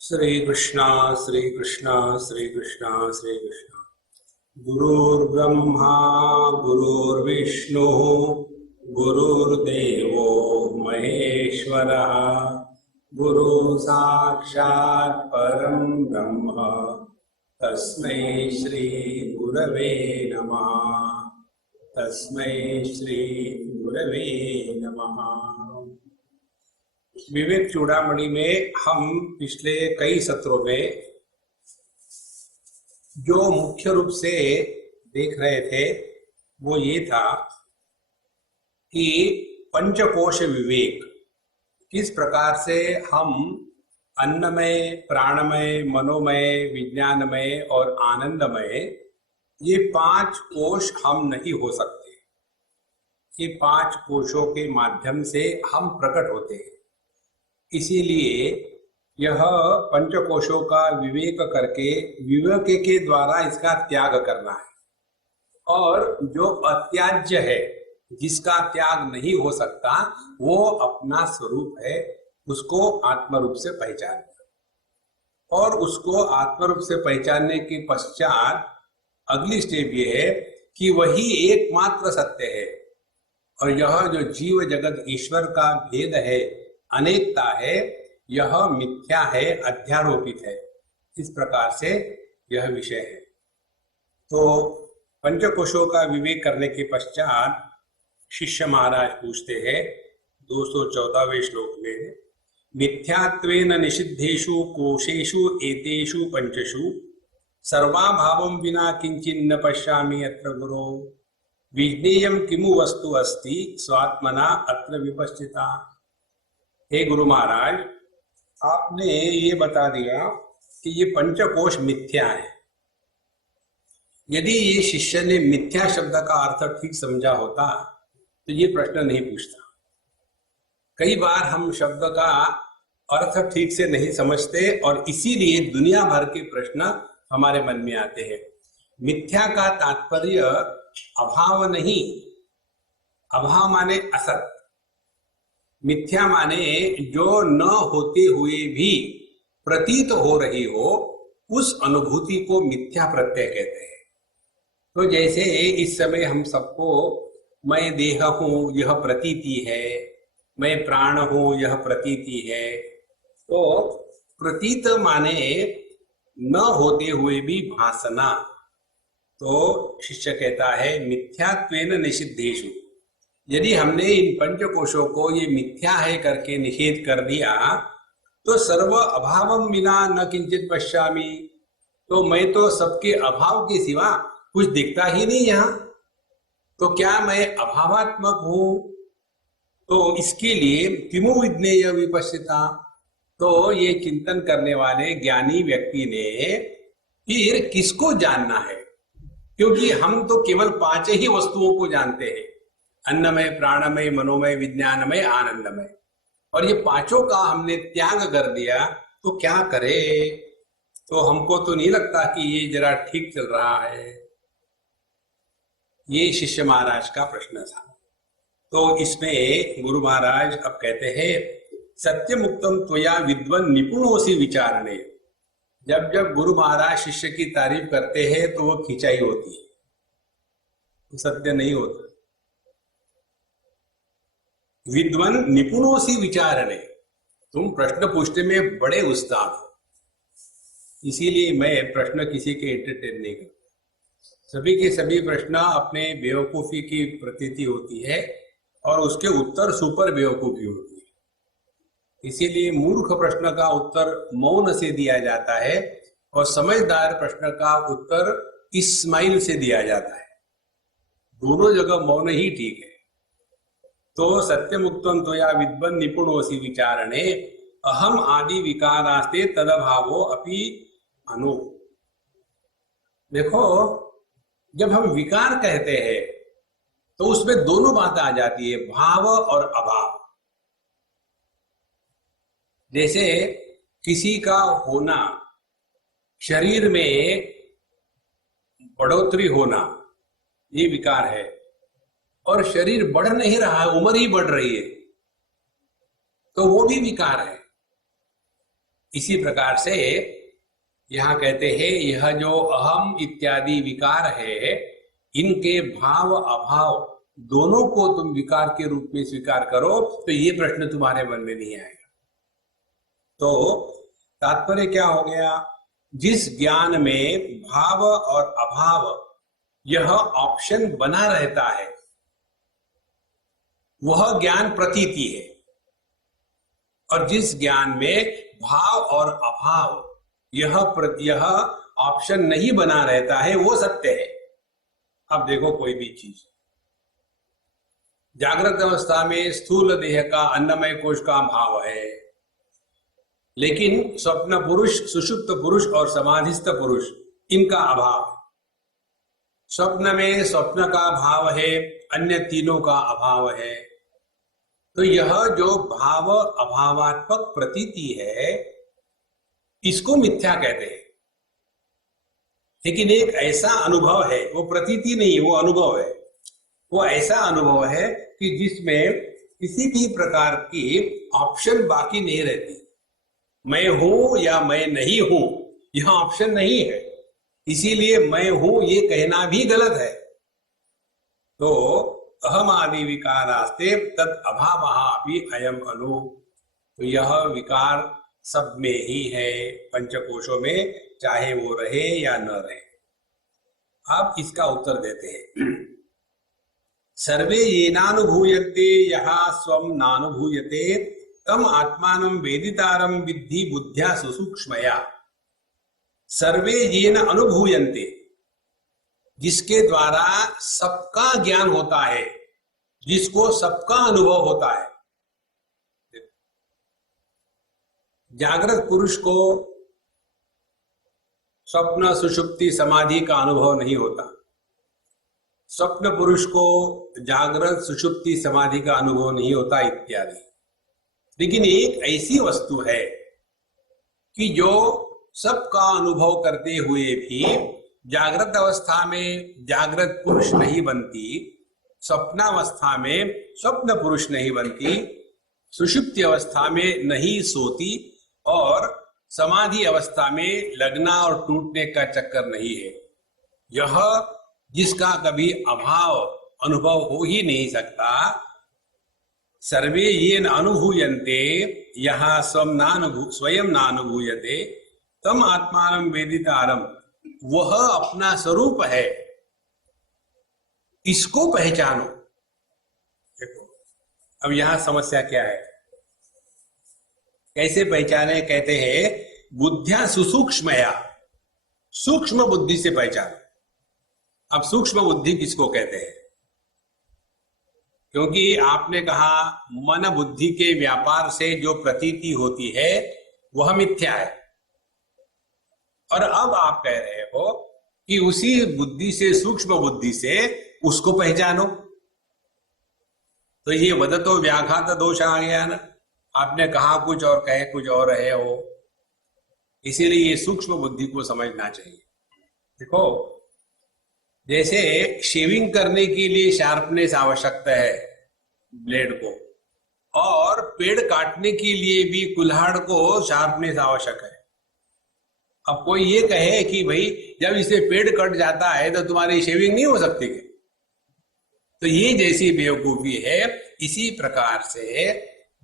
श्री कृष्णा श्री कृष्णा श्री कृष्णा श्री कृष्णा। गुरुर्ब्रह्मा गुरुर्विष्णु गुरुर्देवो महेश्वरः गुरु साक्षात् परं ब्रह्म तस्मै श्री गुरवे नमः। तस्मै श्री गुरवे नमः। विवेक चूड़ामणि में हम पिछले कई सत्रों में जो मुख्य रूप से देख रहे थे वो ये था कि पंचकोश विवेक किस प्रकार से हम अन्नमय, प्राणमय, मनोमय, विज्ञानमय और आनंदमय, ये पांच कोश हम नहीं हो सकते। ये पांच कोशों के माध्यम से हम प्रकट होते हैं। इसीलिए यह पंचकोशों का विवेक करके विवेक के द्वारा इसका त्याग करना है। और जो अत्याज्य है, जिसका त्याग नहीं हो सकता, वो अपना स्वरूप है, उसको आत्म रूप से पहचानना। और उसको आत्म रूप से पहचानने के पश्चात अगली स्टेप ये है कि वही एकमात्र सत्य है। और यह जो जीव जगत ईश्वर का भेद है, अनेकता है, यह मिथ्या है, अध्यारोपित है। इस प्रकार से यह विषय है। तो पंचकोशों का विवेक करने के पश्चात शिष्य महाराज पूछते हैं 214वें श्लोक में, मिथ्यात्वेन निषिद्धेषु कोशेषु एतेषु पंचषु सर्वाभावं विना किंचिन्न पश्यामि अत्र गुरो विज्ञेयं किमु वस्तु अस्ति स्वात्मना अत्र विपश्चिता। हे गुरु महाराज, आपने ये बता दिया कि ये पंचकोश मिथ्या है। यदि ये शिष्य ने मिथ्या शब्द का अर्थ ठीक समझा होता तो ये प्रश्न नहीं पूछता। कई बार हम शब्द का अर्थ ठीक से नहीं समझते और इसीलिए दुनिया भर के प्रश्न हमारे मन में आते हैं। मिथ्या का तात्पर्य अभाव नहीं, अभाव माने असत। मिथ्या माने जो न होते हुए भी प्रतीत हो रही हो, उस अनुभूति को मिथ्या प्रत्यय कहते हैं। तो जैसे इस समय हम सबको मैं देह हूं यह प्रतीति है, मैं प्राण हूं यह प्रतीति है। तो प्रतीत माने न होते हुए भी भासना। तो शिष्य कहता है मिथ्यात्वेन निषिद्धेषु, यदि हमने इन पंचकोशों को ये मिथ्या है करके निषेध कर दिया तो सर्व अभावम विना न किंचित पश्यामि, तो मैं तो सबके अभाव के सिवा कुछ दिखता ही नहीं यहाँ। तो क्या मैं अभावात्मक हूं? तो इसके लिए किमु विज्ञेय विपश्चिता, तो ये चिंतन करने वाले ज्ञानी व्यक्ति ने फिर किसको जानना है? क्योंकि हम तो केवल पांच ही वस्तुओं को जानते हैं, अन्नमय, प्राणमय, मनोमय, विज्ञानमय, आनंदमय। और ये पांचों का हमने त्याग कर दिया तो क्या करे? तो हमको तो नहीं लगता कि ये जरा ठीक चल रहा है। ये शिष्य महाराज का प्रश्न था। तो इसमें गुरु महाराज अब कहते हैं, सत्यमुक्तम त्वया विद्वन निपुणोसी विचारणे। जब जब गुरु महाराज शिष्य की तारीफ करते हैं तो वो खिंचाई होती है, तो सत्य नहीं होता। विद्वन निपुणोसी विचारणे, तुम प्रश्न पूछने में बड़े उस्ताद हो, इसीलिए मैं प्रश्न किसी के एंटरटेन नहीं करता। सभी के सभी प्रश्न अपने बेवकूफी की प्रतीति होती है और उसके उत्तर सुपर बेवकूफी होती है। इसीलिए मूर्ख प्रश्न का उत्तर मौन से दिया जाता है और समझदार प्रश्न का उत्तर इस्माइल से दिया जाता है। दोनों जगह मौन ही ठीक है। तो सत्यमुक्तं त्वया विद्वन निपुणोसी विचारणे अहम आदि विकारास्ते तदभावो अपि अनु। देखो, जब हम विकार कहते हैं तो उसमें दोनों बातें आ जाती है, भाव और अभाव। जैसे किसी का होना, शरीर में बढ़ोतरी होना, ये विकार है। और शरीर बढ़ नहीं रहा है, उम्र ही बढ़ रही है, तो वो भी विकार है। इसी प्रकार से यहाँ कहते हैं यह जो अहम इत्यादि विकार है, इनके भाव अभाव दोनों को तुम विकार के रूप में स्वीकार करो तो ये प्रश्न तुम्हारे मन में नहीं आएगा। तो तात्पर्य क्या हो गया? जिस ज्ञान में भाव और अभाव यह ऑप्शन बना रहता है वह ज्ञान प्रतीति है, और जिस ज्ञान में भाव और अभाव यह ऑप्शन नहीं बना रहता है वो सत्य है। अब देखो कोई भी चीज, जागृत अवस्था में स्थूल देह का अन्नमय कोश का भाव है, लेकिन स्वप्न पुरुष, सुषुप्त पुरुष और समाधिस्थ पुरुष इनका अभाव है। स्वप्न में स्वप्न का भाव है, अन्य तीनों का अभाव है। तो यह जो भाव अभावात्मक प्रतीति है इसको मिथ्या कहते हैं। लेकिन एक ऐसा अनुभव है, वो प्रतीति नहीं है, वो अनुभव है। वो ऐसा अनुभव है कि जिसमें किसी भी प्रकार की ऑप्शन बाकी नहीं रहती। मैं हूं या मैं नहीं हूं यह ऑप्शन नहीं है, इसीलिए मैं हूं ये कहना भी गलत है। तो अहम आदि विकारास्ते तत् अभावः अपि अयम अनु, तो यह विकार सब में ही है, पंचकोशों में, चाहे वो रहे या न रहे। आप इसका उत्तर देते हैं। सर्वे येनानुभूयते यः स्वं नानुभूयते तम आत्मानं वेदितारं विद्धि बुद्ध्या सुसूक्ष्मया। सर्वे येन अनुभूयन्ते, जिसके द्वारा सबका ज्ञान होता है, जिसको सबका अनुभव होता है। जागृत पुरुष को स्वप्न सुषुप्ति समाधि का अनुभव नहीं होता, स्वप्न पुरुष को जागृत सुषुप्ति समाधि का अनुभव नहीं होता इत्यादि। लेकिन एक ऐसी वस्तु है कि जो सबका अनुभव करते हुए भी जागृत अवस्था में जागृत पुरुष नहीं बनती, स्वप्नावस्था में स्वप्न पुरुष नहीं बनती, सुषुप्ति अवस्था में नहीं सोती, और समाधि अवस्था में लगना और टूटने का चक्कर नहीं है। यह जिसका कभी अभाव अनुभव हो ही नहीं सकता। सर्वे येन अनुभूयन्ते यः स्वयं नानुभूयते तम आत्मानं वेदितारम, वह अपना स्वरूप है, इसको पहचानो। देखो अब यहां समस्या क्या है, कैसे पहचाने? कहते हैं बुद्धिया सुसूक्ष्मया, सूक्ष्म बुद्धि से पहचानो। अब सूक्ष्म बुद्धि किसको कहते हैं? क्योंकि आपने कहा मन बुद्धि के व्यापार से जो प्रतीति होती है वह मिथ्या है, और अब आप कह रहे हो कि उसी बुद्धि से, सूक्ष्म बुद्धि से उसको पहचानो। तो ये वदतो व्याघात दोष आ गया ना, आपने कहा कुछ और कहे कुछ और रहे हो। इसीलिए ये सूक्ष्म बुद्धि को समझना चाहिए। देखो जैसे शेविंग करने के लिए शार्पनेस आवश्यकता है ब्लेड को, और पेड़ काटने के लिए भी कुल्हाड़ को शार्पनेस आवश्यक है। अब कोई ये कहे कि भाई जब इसे पेड़ कट जाता है तो तुम्हारी शेविंग नहीं हो सकती क्या? तो ये जैसी बेवकूफी है। इसी प्रकार से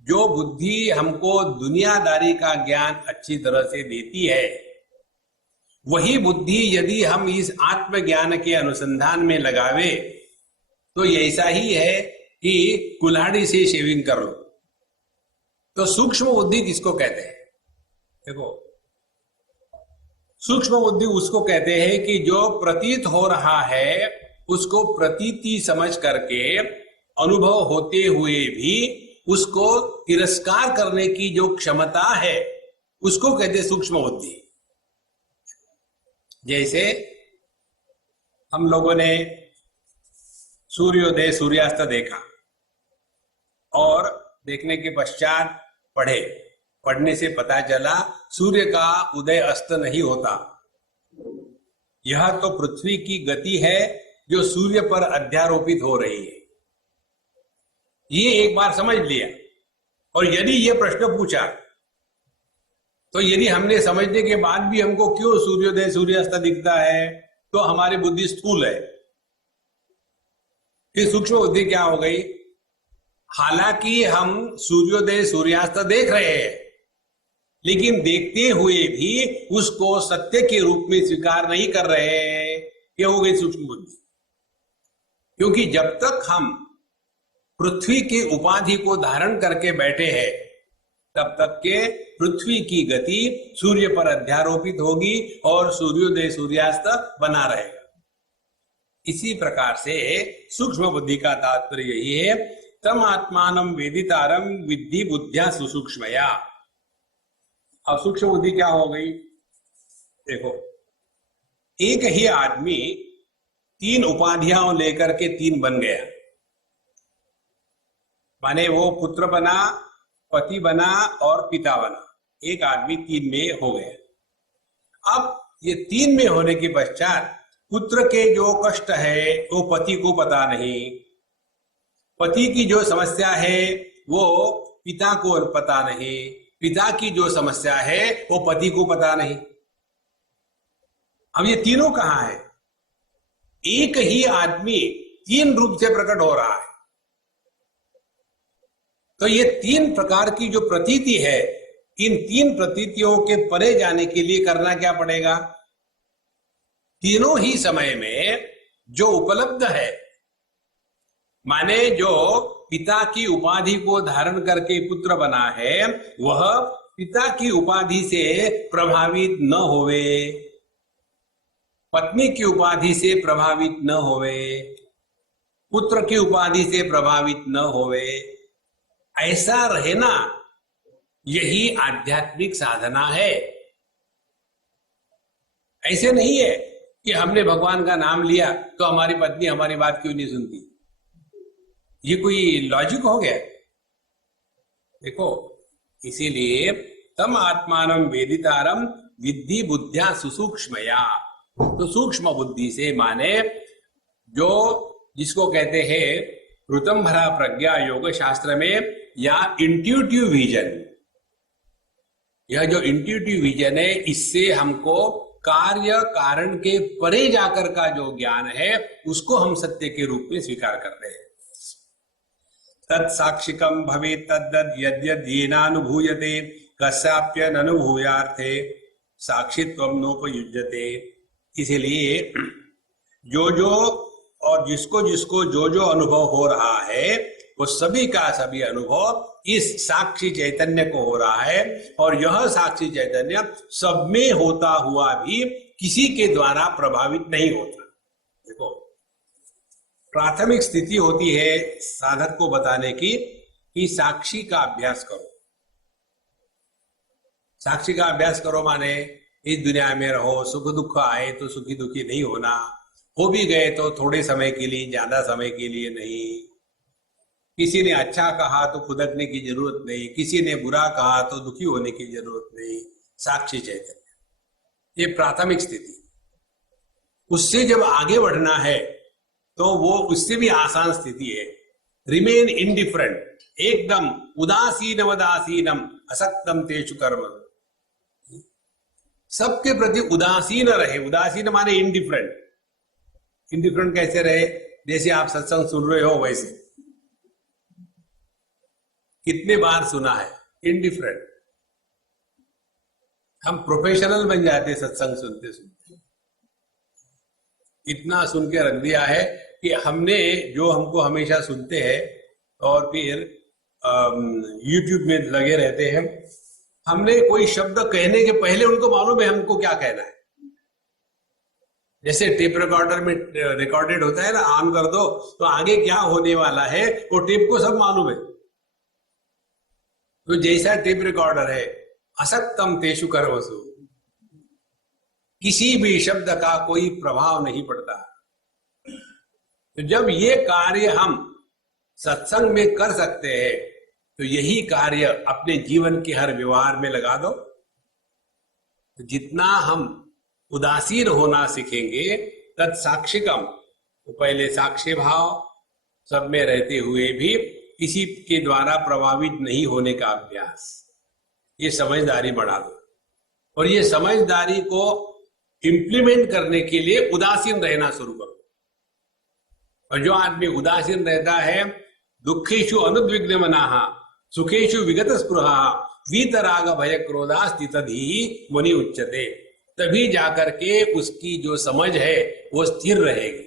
जो बुद्धि हमको दुनियादारी का ज्ञान अच्छी तरह से देती है, वही बुद्धि यदि हम इस आत्मज्ञान के अनुसंधान में लगावे तो ऐसा ही है कि कुल्हाड़ी से शेविंग कर लो। तो सूक्ष्म बुद्धि किसको कहते हैं? देखो सूक्ष्म बुद्धि उसको कहते हैं कि जो प्रतीत हो रहा है उसको प्रतीति समझ करके अनुभव होते हुए भी उसको तिरस्कार करने की जो क्षमता है उसको कहते हैं सूक्ष्म बुद्धि। जैसे हम लोगों ने सूर्योदय सूर्यास्त देखा और देखने के पश्चात पढ़ने से पता चला सूर्य का उदय अस्त नहीं होता। यह तो पृथ्वी की गति है जो सूर्य पर अध्यारोपित हो रही है। ये एक बार समझ लिया, और यदि ये प्रश्न पूछा तो यदि हमने समझने के बाद भी हमको क्यों सूर्योदय सूर्यास्त दिखता है, तो हमारी बुद्धि स्थूल है। फिर सूक्ष्म बुद्धि क्या हो गई? हालांकि हम सूर्योदय सूर्यास्त देख रहे हैं, लेकिन देखते हुए भी उसको सत्य के रूप में स्वीकार नहीं कर रहे हैं। ये हो गई सूक्ष्म बुद्धि। क्योंकि जब तक हम पृथ्वी की उपाधि को धारण करके बैठे हैं, तब तक के पृथ्वी की गति सूर्य पर अध्यारोपित होगी और सूर्योदय सूर्यास्त बना रहेगा। इसी प्रकार से सूक्ष्म बुद्धि का तात्पर्य यही है, तम आत्मानम वेदितारम विद्धि बुद्धिया सुसूक्ष्मया। अब सूक्ष्म बुद्धि क्या हो गई? देखो, एक ही आदमी 3 उपाधियां लेकर के 3 बन गया। माने वो पुत्र बना, पति बना और पिता बना। एक आदमी 3 में हो गया। अब ये 3 में होने के पश्चात पुत्र के जो कष्ट है वो पति को पता नहीं, पति की जो समस्या है वो पिता को पता नहीं, पिता की जो समस्या है वो पति को पता नहीं। अब ये तीनों कहां है? एक ही आदमी 3 रूप से प्रकट हो रहा है। तो ये 3 प्रकार की जो प्रतीति है, इन 3 प्रतीतियों के परे जाने के लिए करना क्या पड़ेगा? तीनों ही समय में जो उपलब्ध है, माने जो पिता की उपाधि को धारण करके पुत्र बना है, वह पिता की उपाधि से प्रभावित न होवे, पत्नी की उपाधि से प्रभावित न होवे, पुत्र की उपाधि से प्रभावित न होवे, ऐसा रहना यही आध्यात्मिक साधना है। ऐसे नहीं है कि हमने भगवान का नाम लिया तो हमारी पत्नी हमारी बात क्यों नहीं सुनती। ये कोई लॉजिक हो गया? देखो, इसीलिए तम आत्मानम वेदितारम विद्धि बुद्धिया सुसूक्ष्मया। तो सूक्ष्म बुद्धि से माने जो जिसको कहते हैं ऋतंभरा प्रज्ञा योग शास्त्र में, या इंट्यूटिव विजन। यह जो इंट्यूटिव विजन है, इससे हमको कार्य कारण के परे जाकर का जो ज्ञान है उसको हम सत्य के रूप में स्वीकार करते हैं। तत्साक्षिकम भवेत् तद्दद् यद्यद् येनानुभूयते कस्याप्यननुभूयार्थे साक्षित्वम नोपयुज्यते। इसीलिए जो और जिसको जिसको जो अनुभव हो रहा है, वो सभी का सभी अनुभव इस साक्षी चैतन्य को हो रहा है, और यह साक्षी चैतन्य सब में होता हुआ भी किसी के द्वारा प्रभावित नहीं होता। देखो, प्राथमिक स्थिति होती है साधक को बताने की कि साक्षी का अभ्यास करो। साक्षी का अभ्यास करो माने इस दुनिया में रहो, सुख दुख आए तो सुखी दुखी नहीं होना, हो भी गए तो थोड़े समय के लिए, ज्यादा समय के लिए नहीं। किसी ने अच्छा कहा तो खुदकने की जरूरत नहीं, किसी ने बुरा कहा तो दुखी होने की जरूरत नहीं। साक्षी चैतन्य, ये प्राथमिक स्थिति। उससे जब आगे बढ़ना है तो वो उससे भी आसान स्थिति है, रिमेन इंडिफरेंट, एकदम उदासीनम असक्तम तेषु कर्म। सबके प्रति उदासीन रहे। उदासीन माने इंडिफरेंट। इंडिफरेंट कैसे रहे? जैसे आप सत्संग सुन रहे हो वैसे। कितने बार सुना है इंडिफरेंट? हम प्रोफेशनल बन जाते सत्संग सुनते सुनते। इतना सुन के रख दिया है कि हमने जो हमको हमेशा सुनते हैं और फिर YouTube में लगे रहते हैं, हमने कोई शब्द कहने के पहले उनको मालूम है हमको क्या कहना है। जैसे टेप रिकॉर्डर में रिकॉर्डेड होता है ना, ऑन कर दो तो आगे क्या होने वाला है वो टेप को सब मालूम है। तो जैसा टेप रिकॉर्डर है, असक्तम तेषु कर्मसु, किसी भी शब्द का कोई प्रभाव नहीं पड़ता। तो जब ये कार्य हम सत्संग में कर सकते हैं, तो यही कार्य अपने जीवन के हर व्यवहार में लगा दो। तो जितना हम उदासीन होना सीखेंगे, तत्साक्षिकम, तो पहले साक्षी भाव सब में रहते हुए भी किसी के द्वारा प्रभावित नहीं होने का अभ्यास, ये समझदारी बढ़ा दो। और ये समझदारी को इंप्लीमेंट करने के लिए उदासीन रहना शुरू करो। और जो आदमी उदासीन रहता है, दुखेषु अनुद्विग्न मनाः सुखेषु विगत स्पृहा वीतराग भय क्रोधास्ति तद्धि मुनि उच्यते, तभी जाकर के उसकी जो समझ है वो स्थिर रहेगी।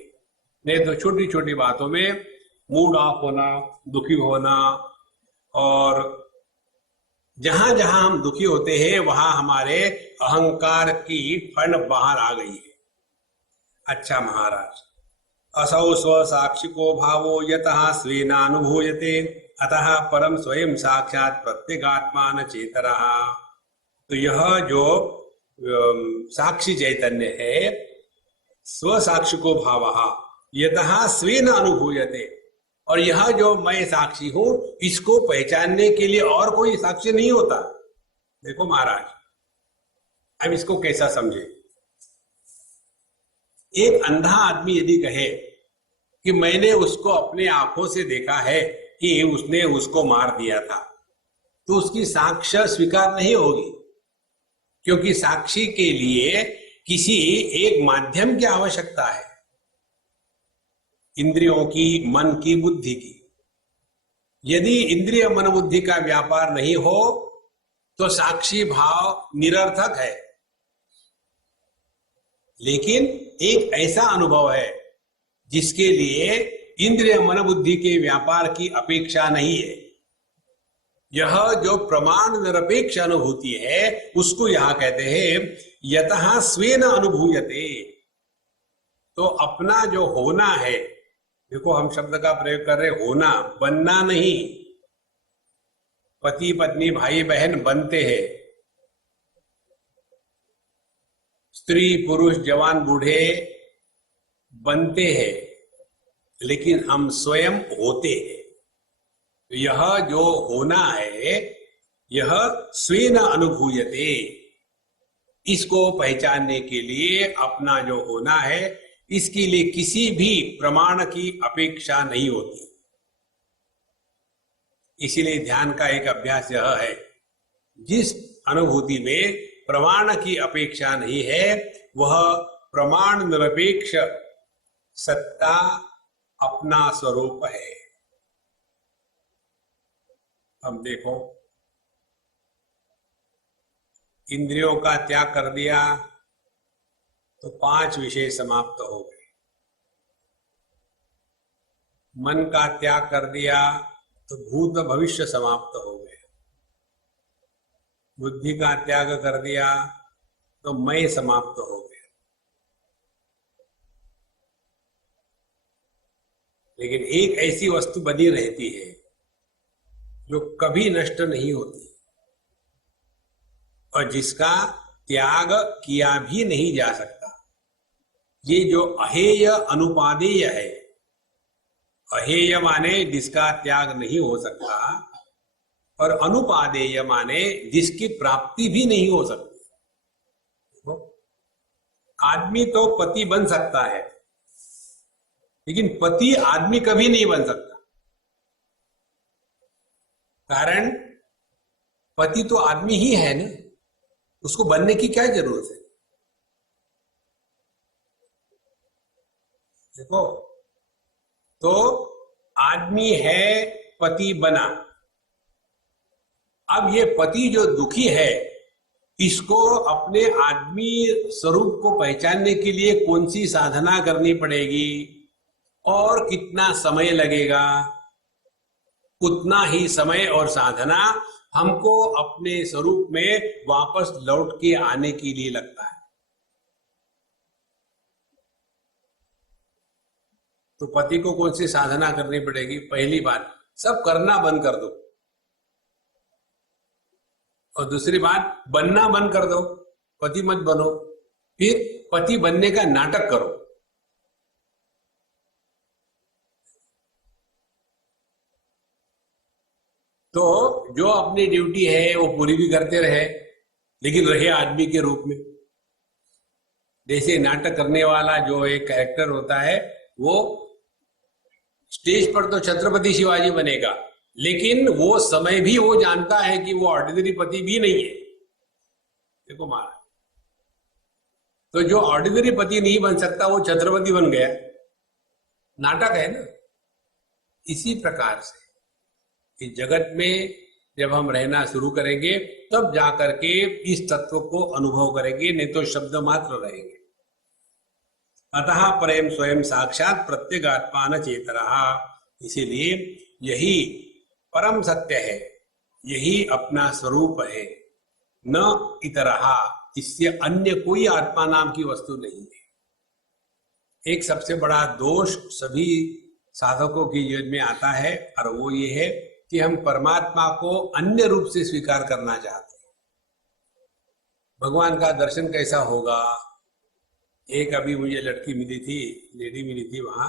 नहीं तो छोटी छोटी बातों में मूड ऑफ होना, दुखी होना, और जहां जहां हम दुखी होते हैं वहां हमारे अहंकार की फण बाहर आ गई है। अच्छा महाराज, असौ स्व साक्षिको भावो यतः स्वेनानुभूयते अतः परम स्वयं साक्षात प्रत्यगात्मान चेतरः। तो यह जो साक्षी चैतन्य है, स्व साक्षिको भावः यतः स्वेन अनुभूयते, और यह जो मैं साक्षी हूं इसको पहचानने के लिए और कोई साक्षी नहीं होता। देखो महाराज, अब इसको कैसा समझे। एक अंधा आदमी यदि कहे कि मैंने उसको अपने आंखों से देखा है कि उसने उसको मार दिया था, तो उसकी साक्ष्य स्वीकार नहीं होगी, क्योंकि साक्षी के लिए किसी एक माध्यम की आवश्यकता है, इंद्रियों की, मन की, बुद्धि की। यदि इंद्रिय मन बुद्धि का व्यापार नहीं हो तो साक्षी भाव निरर्थक है। लेकिन एक ऐसा अनुभव है जिसके लिए इंद्रिय मन बुद्धि के व्यापार की अपेक्षा नहीं है। यह जो प्रमाण निरपेक्ष अनुभूति है उसको यहां कहते हैं यतः स्वेन अनुभूयते। तो अपना जो होना है, देखो हम शब्द का प्रयोग कर रहे होना, बनना नहीं। पति पत्नी भाई बहन बनते हैं, स्त्री पुरुष जवान बूढ़े बनते हैं, लेकिन हम स्वयं होते हैं। तो यह जो होना है यह स्वेन अनुभूयते, इसको पहचानने के लिए अपना जो होना है इसके लिए किसी भी प्रमाण की अपेक्षा नहीं होती। इसीलिए ध्यान का एक अभ्यास यह है, जिस अनुभूति में प्रमाण की अपेक्षा नहीं है वह प्रमाण निरपेक्ष सत्ता अपना स्वरूप है। अब देखो, इंद्रियों का त्याग कर दिया तो 5 विषय समाप्त हो गए। मन का त्याग कर दिया तो भूत भविष्य समाप्त हो गए। बुद्धि का त्याग कर दिया तो मैं समाप्त हो गया। लेकिन एक ऐसी वस्तु बनी रहती है जो कभी नष्ट नहीं होती और जिसका त्याग किया भी नहीं जा सकता। ये जो अहेय अनुपादेय है, अहेय माने जिसका त्याग नहीं हो सकता, और अनुपादेय माने जिसकी प्राप्ति भी नहीं हो सकती। आदमी तो पति बन सकता है, लेकिन पति आदमी कभी नहीं बन सकता। कारण पति तो आदमी ही है ना, उसको बनने की क्या जरूरत है। देखो, तो आदमी है, पति बना। अब ये पति जो दुखी है इसको अपने आदमी स्वरूप को पहचानने के लिए कौन सी साधना करनी पड़ेगी और कितना समय लगेगा। उतना ही समय और साधना हमको अपने स्वरूप में वापस लौट के आने के लिए लगता है। तो पति को कौन सी साधना करनी पड़ेगी? पहली बात, सब करना बंद कर दो, और दूसरी बात, बनना बंद कर दो, पति मत बनो, फिर पति बनने का नाटक करो। तो जो अपनी ड्यूटी है वो पूरी भी करते रहे, लेकिन रहे आदमी के रूप में। जैसे नाटक करने वाला जो एक कैरेक्टर होता है वो स्टेज पर तो छत्रपति शिवाजी बनेगा, लेकिन वो समय भी वो जानता है कि वो ऑर्डिनरी पति भी नहीं है। देखो मारा। तो जो ऑर्डिनरी पति नहीं बन सकता वो छत्रपति बन गया, नाटक है ना। इसी प्रकार से इस जगत में जब हम रहना शुरू करेंगे तब जाकर के इस तत्व को अनुभव करेंगे, नहीं तो शब्द मात्र रहेंगे। अतः प्रेम स्वयं साक्षात प्रत्यगात्मा न चेतरहा, इसीलिए यही परम सत्य है, यही अपना स्वरूप है, न इतरहा, इससे अन्य कोई आत्मा नाम की वस्तु नहीं है। एक सबसे बड़ा दोष सभी साधकों के जीवन में आता है और वो ये है कि हम परमात्मा को अन्य रूप से स्वीकार करना चाहते हैं। भगवान का दर्शन कैसा होगा? एक अभी मुझे लड़की मिली थी, लेडी मिली थी वहां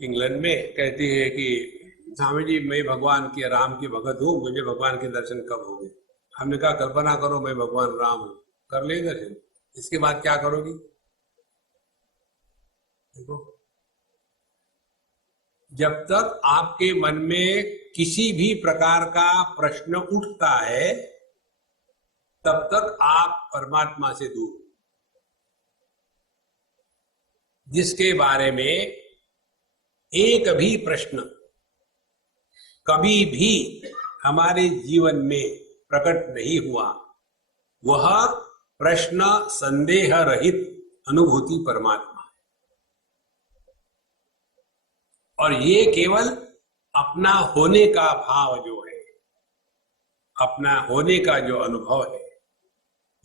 इंग्लैंड में, कहती है कि स्वामी जी मैं भगवान के राम की भगत हूँ, मुझे भगवान के दर्शन कब होंगे? हमने कहा कल्पना करो मैं भगवान राम हूं, कर ले दर्शन, इसके बाद क्या करोगी? देखो, जब तक आपके मन में किसी भी प्रकार का प्रश्न उठता है तब तक आप परमात्मा से दूर। जिसके बारे में एक भी प्रश्न कभी भी हमारे जीवन में प्रकट नहीं हुआ, वह प्रश्न संदेह रहित अनुभूति परमात्मा है। और ये केवल अपना होने का भाव जो है, अपना होने का जो अनुभव है,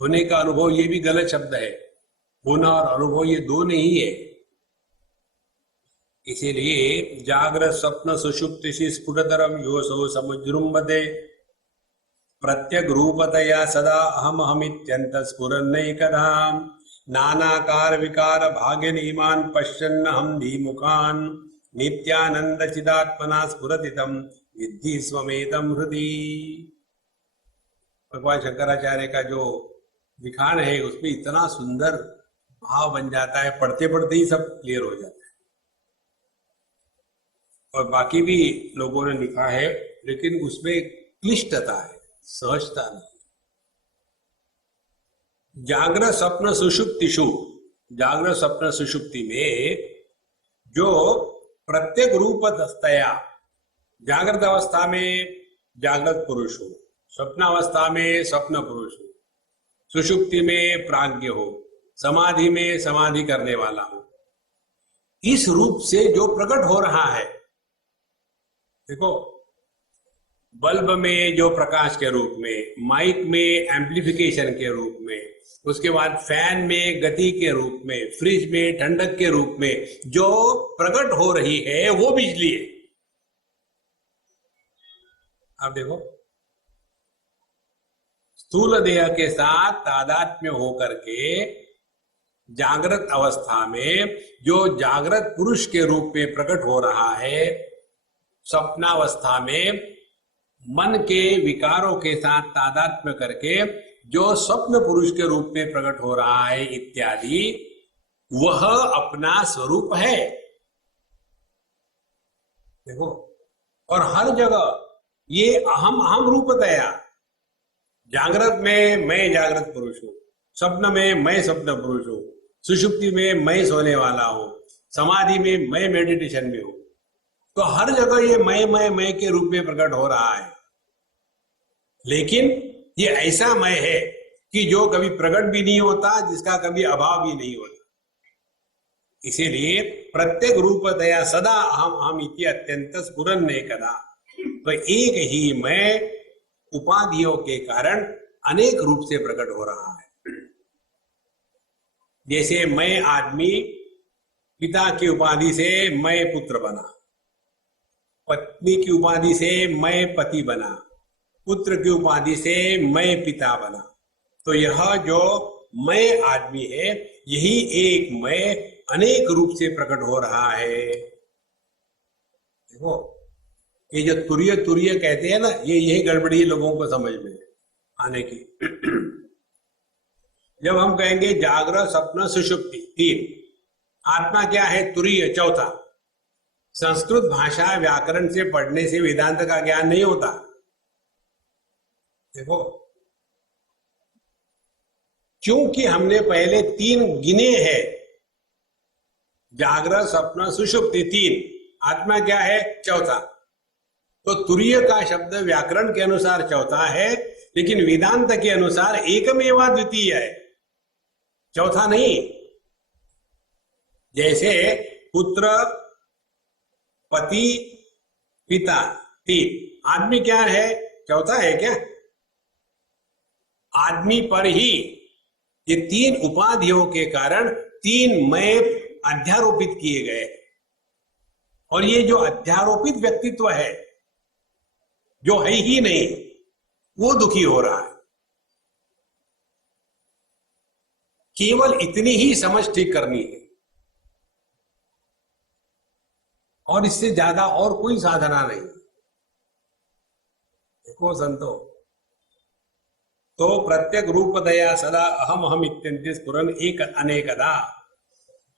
होने का अनुभव ये भी गलत शब्द है, होना और अनुभव ये दो नहीं है। इसीलिए जागृत स्वप्न सुषुप्ति स्फुटतरम योऽसौ समुजृम्भते प्रत्यग रूपतया सदा अहम अहमित्यंत स्फुरन्नैकधा नानाकार विकार भाग्यनीमान पश्यन्न हम धीमुखान नित्यानंद चिदात्मना स्फुरतितम विद्धि स्वमेतम हृदि। भगवान शंकराचार्य का जो लिखान है उसमें इतना सुंदर भाव बन जाता है, पढ़ते पढ़ते ही सब क्लियर हो जाता है। और बाकी भी लोगों ने लिखा है, लेकिन उसमें क्लिष्टता है, सहजता नहीं। जागृत स्वप्न सुषुप्तिषु, जागृत स्वप्न सुषुप्ति में जो प्रत्येक रूपतया, जागृत अवस्था में जागृत पुरुष हो, स्वप्नावस्था में स्वप्न पुरुष हो, सुषुप्ति में प्राज्ञ हो, समाधि में समाधि करने वाला हो, इस रूप से जो प्रकट हो रहा है, देखो बल्ब में जो प्रकाश के रूप में, माइक में एम्प्लीफिकेशन के रूप में, उसके बाद फैन में गति के रूप में, फ्रिज में ठंडक के रूप में जो प्रकट हो रही है वो बिजली है। आप देखो, स्थूल देह के साथ तादात्म्य होकर के जागृत अवस्था में जो जागृत पुरुष के रूप में प्रकट हो रहा है, स्वप्नावस्था में मन के विकारों के साथ तादात्म्य करके जो स्वप्न पुरुष के रूप में प्रकट हो रहा है इत्यादि, वह अपना स्वरूप है। देखो, और हर जगह ये अहम अहम रूपतया, जागृत में मैं जागृत पुरुष हूं, स्वप्न में मैं स्वप्न पुरुष हूं, सुषुप्ति में मैं सोने वाला हूं, समाधि में मैं मेडिटेशन में हूं, तो हर जगह ये मैं के रूप में प्रकट हो रहा है। लेकिन ये ऐसा मैं है कि जो कभी प्रकट भी नहीं होता, जिसका कभी अभाव भी नहीं होता। इसीलिए प्रत्येक रूपतया सदा अहम अहम इति अत्यंत स्फुरन्नेकधा, तो एक ही मैं उपाधियों के कारण अनेक रूप से प्रकट हो रहा है। जैसे मैं आदमी पिता की उपाधि से मैं पुत्र बना, पत्नी की उपाधि से मैं पति बना, पुत्र की उपाधि से मैं पिता बना, तो यह जो मैं आदमी है, यही एक मैं अनेक रूप से प्रकट हो रहा है। देखो, ये जो तुर्य तुर्य कहते हैं ना, ये यही गड़बड़ी लोगों को समझ में आने की। जब हम कहेंगे जागृत स्वप्न सुषुप्ति तीन, आत्मा क्या है? तुर्य चौथा। संस्कृत भाषा व्याकरण से पढ़ने से वेदांत का ज्ञान नहीं होता। देखो, क्योंकि हमने पहले 3 गिने हैं, जागृत स्वप्न सुषुप्ति 3, आत्मा क्या है? चौथा। तो तुरीय का शब्द व्याकरण के अनुसार चौथा है, लेकिन वेदांत के अनुसार एकमेवा द्वितीय है, चौथा नहीं। जैसे पुत्र, पति, पिता 3, आदमी क्या है? चौथा है क्या? आदमी पर ही ये 3 उपाधियों के कारण 3 मैं अध्यारोपित किए गए, और ये जो अध्यारोपित व्यक्तित्व है, जो है ही नहीं, वो दुखी हो रहा है। केवल इतनी ही समझ ठीक करनी है, और इससे ज्यादा और कोई साधना नहीं। देखो संतो, तो प्रत्येक रूप दया सदा अहम अहम इत्यंते स्फुरन एक अनेकदा,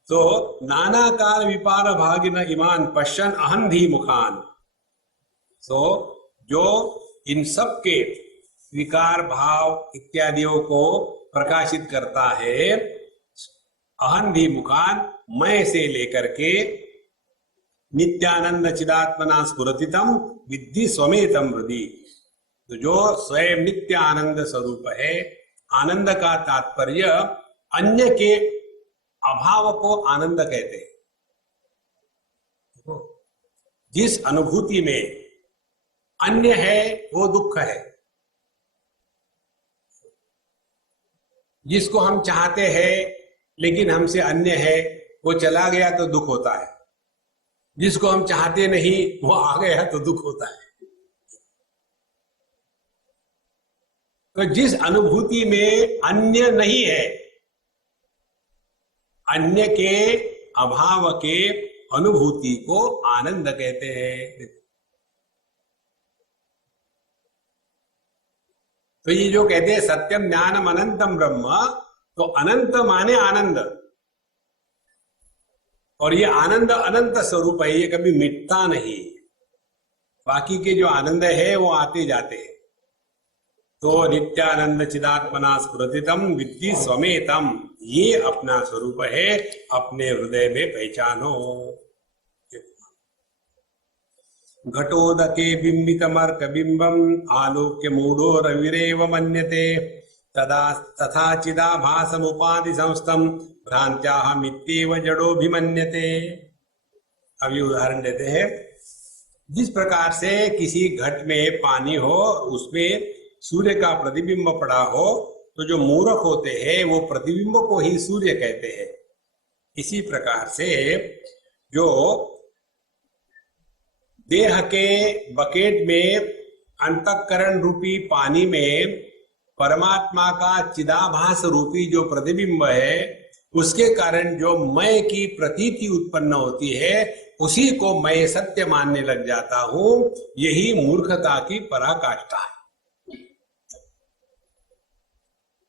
तो नाना काल विपार भागिन इमान पश्यन अहंधी मुखान। तो जो इन सब के विकार भाव इत्यादियों को प्रकाशित करता है, अहंधी मुखान, मैं से लेकर के नित्यानंद चिदात्मना स्फुरतितम विद्धि स्वमेतम हृदि। तो जो स्वयं नित्य आनंद स्वरूप है, आनंद का तात्पर्य अन्य के अभाव को आनंद कहते हैं। जिस अनुभूति में अन्य है वो दुख है, जिसको हम चाहते हैं लेकिन हमसे अन्य है, वो चला गया तो दुख होता है, जिसको हम चाहते नहीं वो आ गया तो दुख होता है। तो जिस अनुभूति में अन्य नहीं है, अन्य के अभाव के अनुभूति को आनंद कहते हैं। तो ये जो कहते हैं सत्यम ज्ञानम अनंतम ब्रह्म, तो अनंत माने आनंद, और ये आनंद अनंत स्वरूप है, ये कभी मिटता नहीं। बाकी के जो आनंद है वो आते जाते हैं। तो नित्यानंद चिदात्मना स्फुरतितम विद्धि स्वमेतम, ये अपना स्वरूप है, अपने हृदय में पहचानो। घटोदके बिंबितमर्क बिंबम आलोक्य मूढ़ो रविरेव मन्यते तदा तथा चिदाभासमुपाधि संस्थम भ्रांत्याह मित्येव जडोभिमन्यते। अभी उदाहरण देते हैं। जिस प्रकार से किसी घट में पानी हो, उसमें सूर्य का प्रतिबिंब पड़ा हो, तो जो मूर्ख होते हैं वो प्रतिबिंब को ही सूर्य कहते हैं। इसी प्रकार से जो देह के बकेट में अंतःकरण रूपी पानी में परमात्मा का चिदाभास रूपी जो प्रतिबिंब है, उसके कारण जो मैं की प्रतीति उत्पन्न होती है, उसी को मैं सत्य मानने लग जाता हूं। यही मूर्खता की पराकाष्ठा है।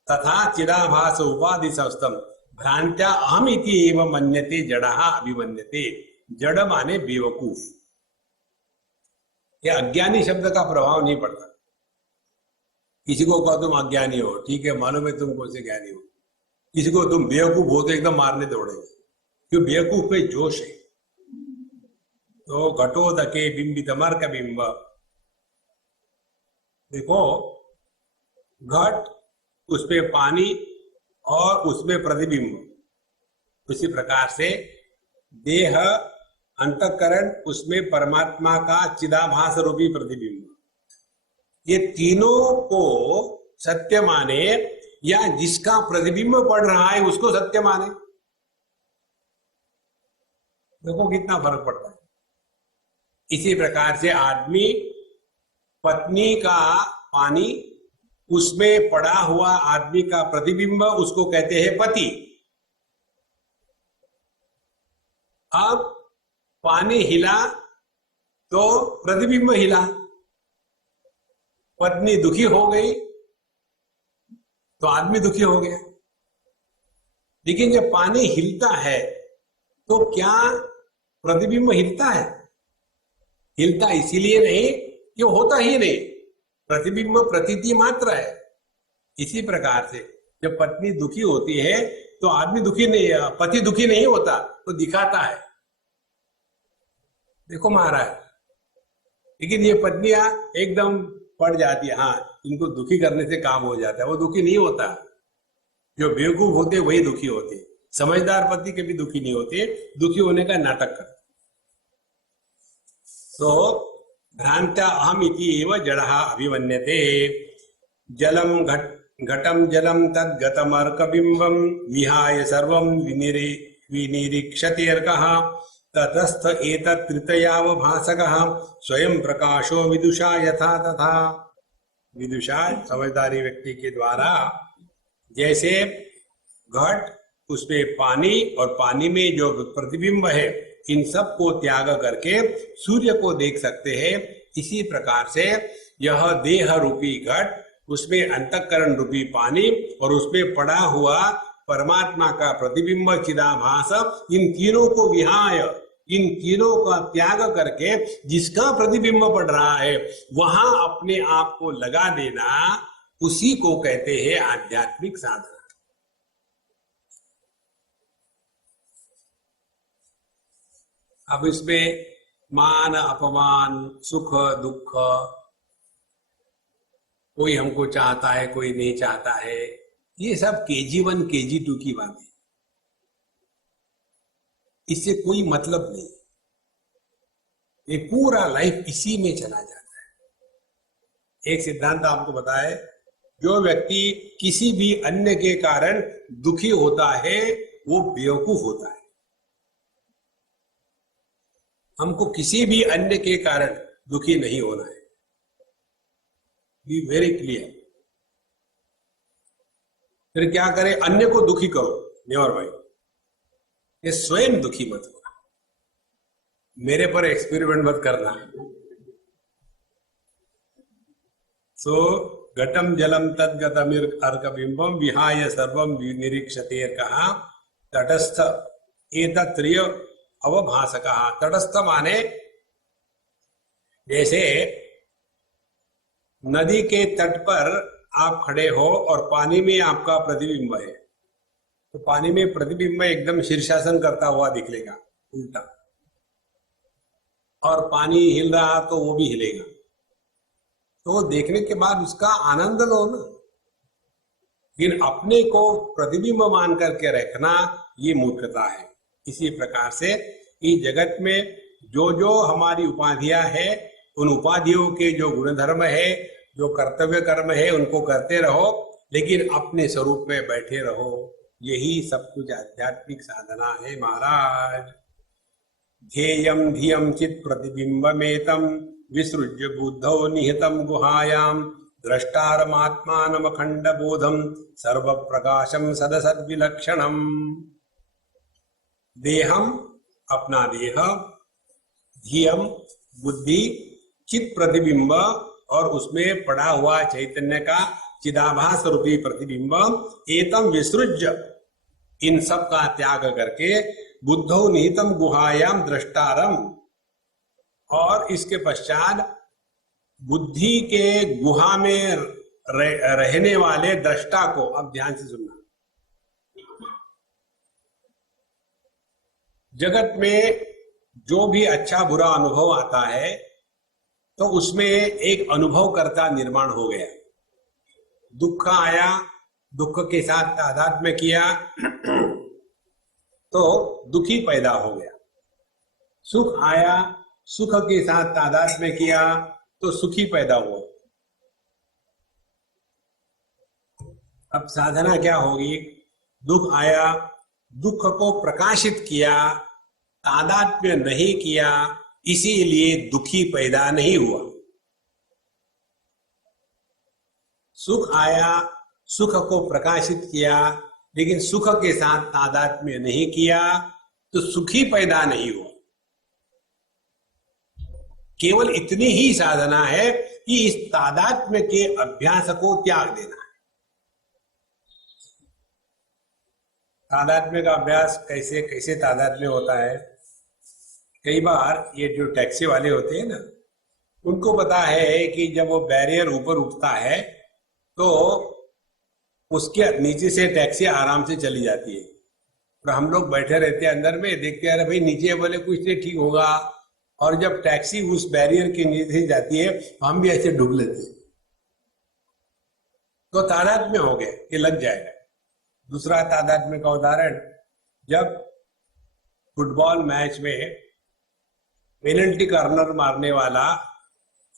तथा चिदाभास उपाधि संस्थम भ्रांत्या अहमिति एवं मन्यते जड़ः अभिमन्यते। जड़ माने बेवकूफ। यह अज्ञानी शब्द का प्रभाव नहीं पड़ता। किसी को कहो तुम अज्ञानी हो, ठीक है, मालूम है तुम कौन से ज्ञानी हो। किसी को तुम बेवकूफ हो तो एकदम मारने दौड़ेंगे, क्यों? बेवकूफ में जोश है। तो घटोदके बिंबितमर्क बिंब, देखो घट, उसमें पानी और उसमें प्रतिबिंब। उसी प्रकार से देह, अंतःकरण, उसमें परमात्मा का चिदाभास रूपी प्रतिबिंब। ये तीनों को सत्य माने, या जिसका प्रतिबिंब पड़ रहा है उसको सत्य माने। देखो कितना फर्क पड़ता है। इसी प्रकार से आदमी पत्नी का पानी, उसमें पड़ा हुआ आदमी का प्रतिबिंब, उसको कहते हैं पति। अब पानी हिला तो प्रतिबिंब हिला, पत्नी दुखी हो गई तो आदमी दुखी हो गया। लेकिन जब पानी हिलता है तो क्या प्रतिबिंब हिलता है? हिलता इसीलिए नहीं कि होता ही नहीं, प्रतिबिंब प्रतीति मात्र है। इसी प्रकार से जब पत्नी दुखी होती है तो आदमी दुखी नहीं, पति दुखी नहीं होता, तो दिखाता है, देखो महाराज। लेकिन ये पत्नियां एकदम पड़ जाती है, हाँ इनको दुखी करने से काम हो जाता है, वो दुखी नहीं होता। जो बेवकूफ होते वही दुखी होते, समझदार पति कभी दुखी नहीं होते, दुखी होने का नाटक करते। तो भ्रांत्या अहम इति एव जड़ः अभिमन्यते। जलम घटम जलम तद्गतमर्कबिंबम विहाय सर्वं विनिरीक्षतेऽर्कः ततस्थ एतत्तृतयावभासकः स्वयं प्रकाशो विदुषा यथा तथा। विदुषा समझदारी व्यक्ति के द्वारा जैसे घट, उसमें पानी और पानी में जो प्रतिबिंब है, इन सब को त्याग करके सूर्य को देख सकते हैं, इसी प्रकार से यह देह रूपी घट, उसमें अंतःकरण रूपी पानी और उसमें पड़ा हुआ परमात्मा का प्रतिबिंब चिदाभास, इन तीनों को विहाय, इन तीनों का त्याग करके जिसका प्रतिबिंब पड़ रहा है वहां अपने आप को लगा देना, उसी को कहते हैं आध्यात्मिक साधना। अब इसमें मान अपमान, सुख दुख, कोई हमको चाहता है कोई नहीं चाहता है, ये सब KG1 KG2 की बात है, इससे कोई मतलब नहीं। ये पूरा लाइफ इसी में चला जाता है। एक सिद्धांत आपको बताए, जो व्यक्ति किसी भी अन्य के कारण दुखी होता है वो बेवकूफ होता है। हमको किसी भी अन्य के कारण दुखी नहीं होना है, बी वेरी क्लियर। फिर क्या करें, अन्य को दुखी करो, नेवर माइंड, ये स्वयं दुखी मत होना, मेरे पर एक्सपेरिमेंट मत करना। सो घटम जलम तद्गतमिर अर्कबिंबम विहाय सर्वम निरीक्षते कहा तटस्थ एतत्रिय अवभासक। तटस्थ माने जैसे नदी के तट पर आप खड़े हो और पानी में आपका प्रतिबिंब है, तो पानी में प्रतिबिंब एकदम शीर्षासन करता हुआ दिखेगा उल्टा, और पानी हिल रहा तो वो भी हिलेगा, तो देखने के बाद उसका आनंद लो ना। लेकिन अपने को प्रतिबिंब मान करके रखना ये मूर्खता है। इसी प्रकार से इस जगत में जो जो हमारी उपाधियां है, उन उपाधियों के जो गुणधर्म है, जो कर्तव्य कर्म है, उनको करते रहो, लेकिन अपने स्वरूप में बैठे रहो। यही सब कुछ आध्यात्मिक साधना है महाराज। ध्येयं धियं चित् प्रतिबिंबमेतं विसृज्य बुद्धौ निहितं गुहायां द्रष्टारमात्मानमखंड बोधं सर्व प्रकाशम सदसद्विलक्षणम। देहम अपना देह, धियम बुद्धि, चित प्रतिबिंब और उसमें पड़ा हुआ चैतन्य का चिदाभास रूपी प्रतिबिंब, एतम विसृज्य, इन सब का त्याग करके बुद्धौ निहितम गुहायाम द्रष्टारम, और इसके पश्चात बुद्धि के गुहा में रहने वाले दृष्टा को, अब ध्यान से सुनना, जगत में जो भी अच्छा बुरा अनुभव आता है तो उसमें एक अनुभवकर्ता निर्माण हो गया। दुख आया, दुख के साथ तादात्म्य किया तो दुखी पैदा हो गया। सुख आया, सुख के साथ तादात्म्य किया तो सुखी पैदा हुआ। अब साधना क्या होगी? दुख आया, दुख को प्रकाशित किया, तादात्म्य नहीं किया, इसीलिए दुखी पैदा नहीं हुआ। सुख आया, सुख को प्रकाशित किया, लेकिन सुख के साथ तादात्म्य नहीं किया तो सुखी पैदा नहीं हुआ। केवल इतनी ही साधना है कि इस तादात्म्य के अभ्यास को त्याग देना है। तादात्म्य का अभ्यास कैसे कैसे तादात्म्य होता है? कई बार ये जो टैक्सी वाले होते हैं ना, उनको पता है कि जब वो बैरियर ऊपर उठता है तो उसके नीचे से टैक्सी आराम से चली जाती है और हम लोग बैठे रहते हैं अंदर में, देखते हैं अरे भाई नीचे बोले कुछ नहीं ठीक होगा, और जब टैक्सी उस बैरियर के नीचे से जाती है तो हम भी ऐसे डूब लेते हैं। तो तादात्म्य हो गए, ये लग जाएगा। दूसरा तादात्म्य का उदाहरण, जब फुटबॉल मैच में पेनल्टी कॉर्नर मारने वाला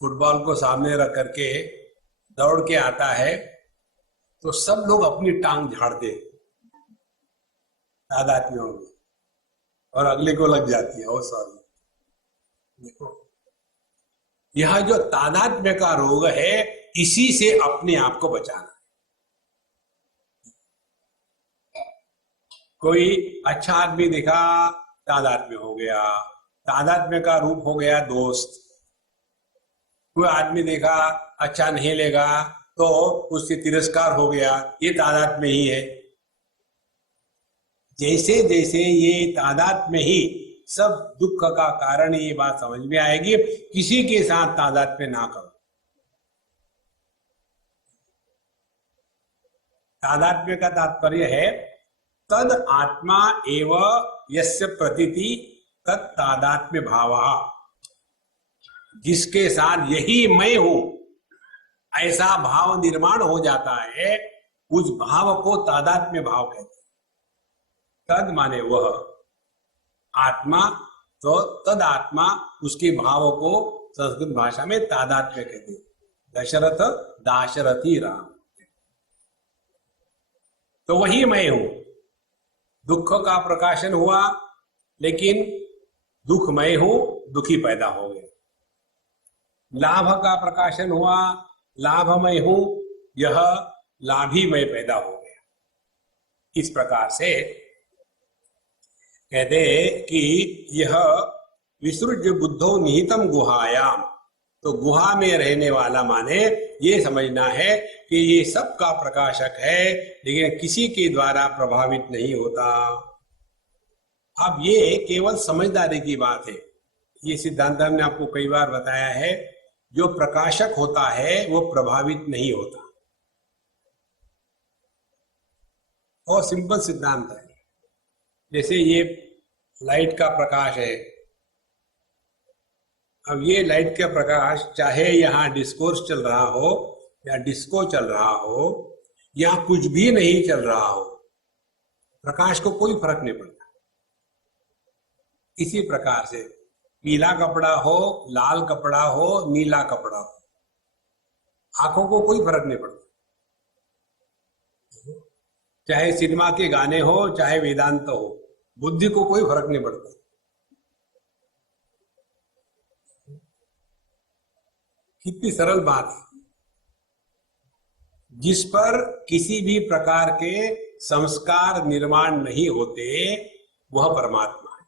फुटबॉल को सामने रख करके दौड़ के आता है तो सब लोग अपनी टांग झाड़ते, तादात्म्य हो गए, और अगले को लग जाती है। ओ सॉरी, देखो यह जो तादात्म्य का रोग है, इसी से अपने आप को बचाना। कोई अच्छा आदमी दिखा, तादात्म्य हो गया, तादात्म्य का रूप हो गया दोस्त। कोई आदमी देखा अच्छा नहीं लेगा तो उससे तिरस्कार हो गया, ये तादात्म्य ही है। जैसे जैसे ये तादात्म्य ही सब दुख का कारण, ये बात समझ में आएगी। किसी के साथ तादात्म्य ना करो। तादात्म्य का तात्पर्य है तद आत्मा एव यस्य प्रतीति तत् तादात्म्य भावः। जिसके साथ यही मैं हूं, ऐसा भाव निर्माण हो जाता है, उस भाव को तादात्म्य भाव कहते हैं। तद माने वह आत्मा, तो तद आत्मा, उसके भाव को संस्कृत भाषा में तादात्म्य कहते हैं। दशरथ दाशरथी राम, तो वही मैं हूं। दुख का प्रकाशन हुआ, लेकिन दुख मैं हूं, दुखी पैदा हो गए। लाभ का प्रकाशन हुआ, लाभ मैं हूं, यह लाभी मैं पैदा हो गया। इस प्रकार से कहते कि यह विसृज्य बुद्धो निहितम गुहायाम, तो गुहा में रहने वाला माने ये समझना है कि ये सब का प्रकाशक है, लेकिन किसी के द्वारा प्रभावित नहीं होता। अब ये केवल समझदारी की बात है। ये सिद्धांत हमने आपको कई बार बताया है, जो प्रकाशक होता है वो प्रभावित नहीं होता। और सिंपल सिद्धांत है। जैसे ये लाइट का प्रकाश है, अब ये लाइट का प्रकाश चाहे यहाँ डिस्कोर्स चल रहा हो या डिस्को चल रहा हो या कुछ भी नहीं चल रहा हो, प्रकाश को कोई फर्क नहीं पड़ता। इसी प्रकार से पीला कपड़ा हो, लाल कपड़ा हो, नीला कपड़ा हो, आंखों को कोई फर्क नहीं पड़ता। चाहे सिनेमा के गाने हो, चाहे वेदांत हो, बुद्धि को कोई फर्क नहीं पड़ता। कितनी सरल बात है। जिस पर किसी भी प्रकार के संस्कार निर्माण नहीं होते, वह परमात्मा है।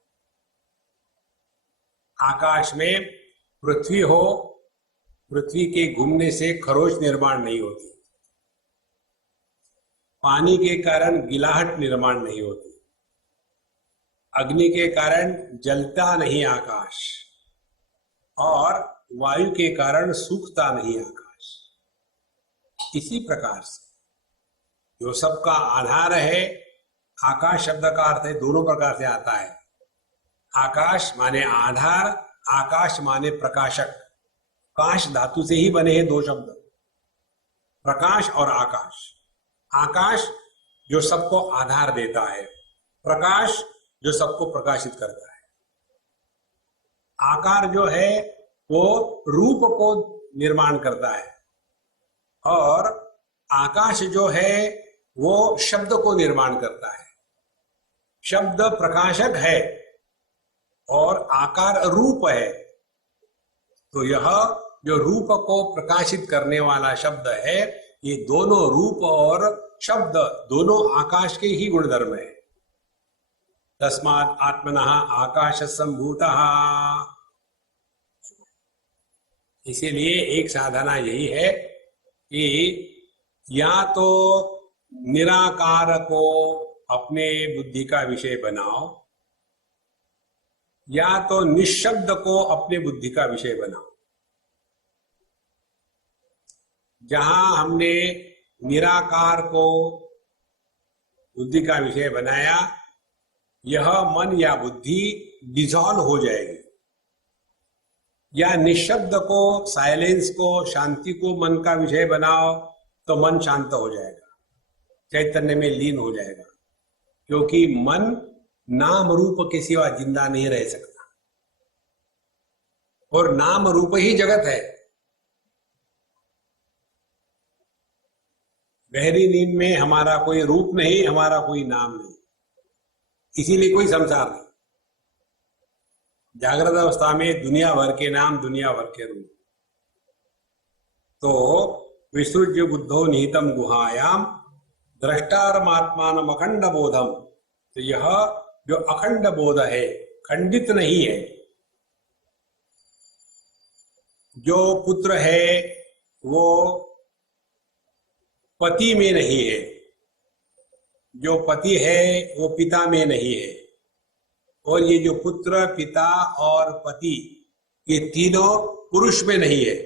आकाश में पृथ्वी हो, पृथ्वी के घूमने से खरोच निर्माण नहीं होती। पानी के कारण गिलाहट निर्माण नहीं होती। अग्नि के कारण जलता नहीं आकाश, और वायु के कारण सूखता नहीं आकाश। इसी प्रकार से जो सबका आधार है, आकाश शब्द का अर्थ है दोनों प्रकार से आता है। आकाश माने आधार, आकाश माने प्रकाशक। काश धातु से ही बने हैं दो शब्द, प्रकाश और आकाश। आकाश जो सबको आधार देता है, प्रकाश जो सबको प्रकाशित करता है। आकार जो है वो रूप को निर्माण करता है, और आकाश जो है वो शब्द को निर्माण करता है। शब्द प्रकाशक है और आकार रूप है। तो यह जो रूप को प्रकाशित करने वाला शब्द है, ये दोनों रूप और शब्द दोनों आकाश के ही गुणधर्म है। तस्मात् आत्मनः आकाश संभूतः। इसीलिए एक साधना यही है कि या तो निराकार को अपने बुद्धि का विषय बनाओ, या तो निशब्द को अपने बुद्धि का विषय बनाओ। जहां हमने निराकार को बुद्धि का विषय बनाया, यह मन या बुद्धि डिसॉल्व हो जाएगी। या निशब्द को, साइलेंस को, शांति को मन का विषय बनाओ तो मन शांत हो जाएगा, चैतन्य में लीन हो जाएगा, क्योंकि मन नाम रूप के सिवा जिंदा नहीं रह सकता और नाम रूप ही जगत है। गहरी नींद में हमारा कोई रूप नहीं, हमारा कोई नाम नहीं, इसीलिए कोई संसार नहीं। जागृत अवस्था में दुनिया भर के नाम, दुनिया भर के रूप। तो विसृज्य बुद्धो निहितम गुहायाम द्रष्टारमात्मानम अखंड बोधम। तो यह जो अखंड बोध है, खंडित नहीं है। जो पुत्र है वो पति में नहीं है, जो पति है वो पिता में नहीं है, और ये जो पुत्र, पिता और पति, ये तीनों पुरुष में नहीं है,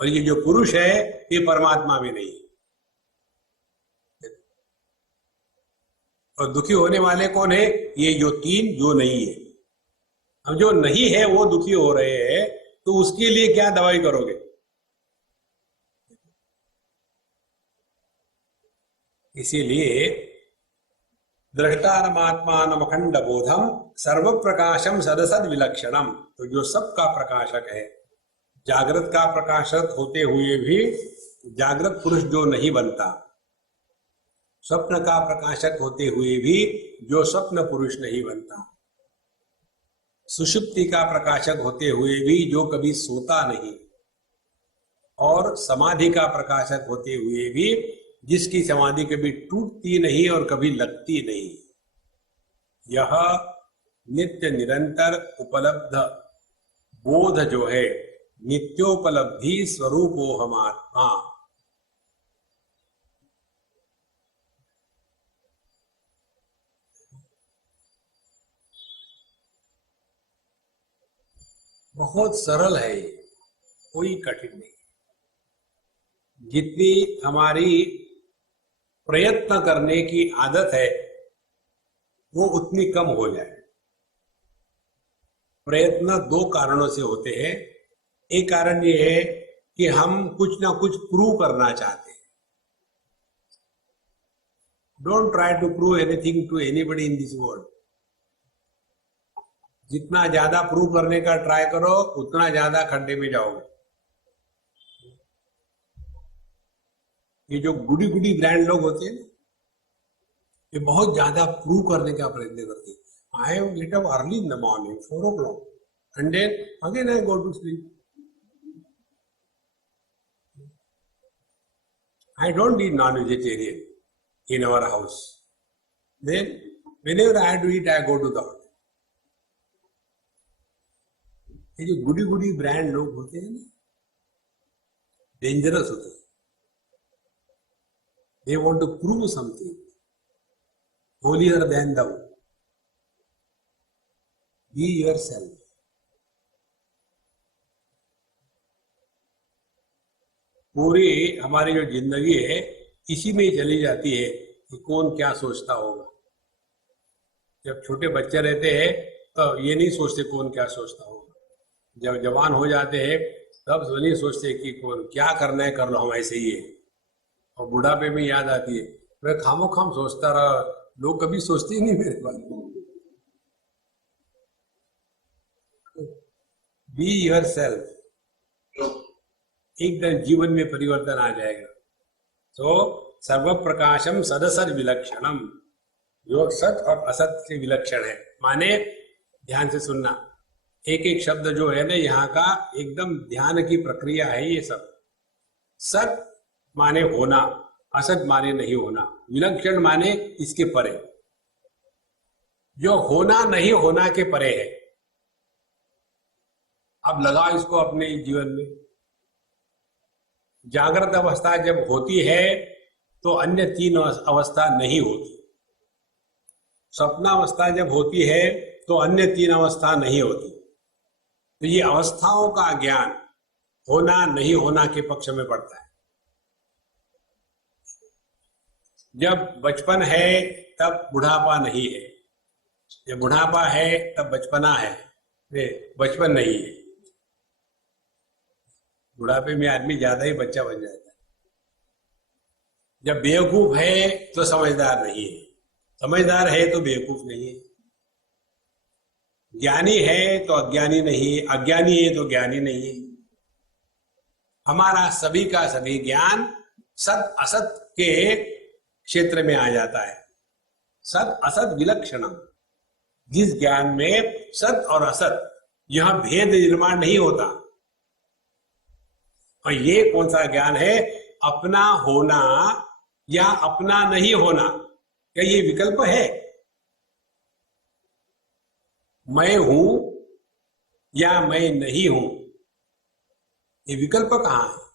और ये जो पुरुष है ये परमात्मा में नहीं है। और दुखी होने वाले कौन है? ये जो तीन जो नहीं है। अब जो नहीं है वो दुखी हो रहे हैं, तो उसके लिए क्या दवाई करोगे? इसीलिए द्रष्टारमात्मानम अखंड बोधम सर्व प्रकाशम सदसद विलक्षणम। तो जो सबका प्रकाशक है, जागृत का प्रकाशक होते हुए भी जागृत पुरुष जो नहीं बनता, स्वप्न का प्रकाशक होते हुए भी जो स्वप्न पुरुष नहीं बनता, सुषुप्ति का प्रकाशक होते हुए भी जो कभी सोता नहीं, और समाधि का प्रकाशक होते हुए भी जिसकी समाधि कभी टूटती नहीं और कभी लगती नहीं, यह नित्य निरंतर उपलब्ध बोध जो है, नित्योपलब्धि स्वरूपो हम आत्मा। बहुत सरल है, कोई कठिन नहीं। जितनी हमारी प्रयत्न करने की आदत है वो उतनी कम हो जाए। प्रयत्न दो कारणों से होते हैं। एक कारण ये है कि हम कुछ ना कुछ प्रूव करना चाहते हैं। Don't try to prove anything to anybody in this world. जितना ज्यादा प्रूव करने का ट्राई करो उतना ज्यादा खड्डे में जाओगे। ये जो गुडी गुडी ब्रांड लोग होते हैं, ये बहुत ज्यादा प्रूव करने का प्रयत्न करते हैं। I am get up early in the morning 4 o'clock and then again I go to sleep. I don't eat non-vegetarian in our house. Then whenever I have to eat, I go to the hotel. ये जो गुडी गुडी brand लोग होते हैं ना, dangerous होते हैं। They want to prove something holier than thou. Be yourself. पूरी हमारी जो जिंदगी है इसी में चली जाती है कि कौन क्या सोचता होगा। जब छोटे बच्चे रहते हैं तो ये नहीं सोचते कौन क्या सोचता होगा। जब जवान हो जाते हैं तब नहीं सोचते कि कौन क्या करना है, कर लो, हम ऐसे ही है। और बुढ़ापे में याद आती है, मैं खामो खाम सोचता रहा, लोग कभी सोचते ही नहीं मेरे बारे में। बी योरसेल्फ, एकदम जीवन में परिवर्तन आ जाएगा। तो सर्व प्रकाशम सदसद विलक्षणम, जो सत और असत से विलक्षण है। माने ध्यान से सुनना, एक एक शब्द जो है ना यहाँ का एकदम ध्यान की प्रक्रिया है। ये सब सत माने होना, असत माने नहीं होना, विलक्षण माने इसके परे, जो होना नहीं होना के परे है। अब लगाओ इसको अपने जीवन में। जागृत अवस्था जब होती है तो अन्य तीन अवस्था नहीं होती। स्वप्नावस्था जब होती है तो अन्य तीन अवस्था नहीं होती। तो ये अवस्थाओं का ज्ञान होना नहीं होना के पक्ष में पड़ता है। जब बचपन है तब बुढ़ापा नहीं है, जब बुढ़ापा है तब बचपना है, बचपन नहीं है। बुढ़ापे में आदमी ज्यादा ही बच्चा बन जाता है। जब बेवकूफ है तो समझदार नहीं है, समझदार है तो बेवकूफ नहीं है, ज्ञानी है तो अज्ञानी नहीं, अज्ञानी है तो ज्ञानी नहीं है। हमारा सभी का सभी ज्ञान सत असत के क्षेत्र में आ जाता है। सत असत विलक्षणम, जिस ज्ञान में सत और असत यह भेद निर्माण नहीं होता। और ये कौन सा ज्ञान है? अपना होना या अपना नहीं होना, क्या ये विकल्प है? मैं हूं या मैं नहीं हूं, ये विकल्प कहां है?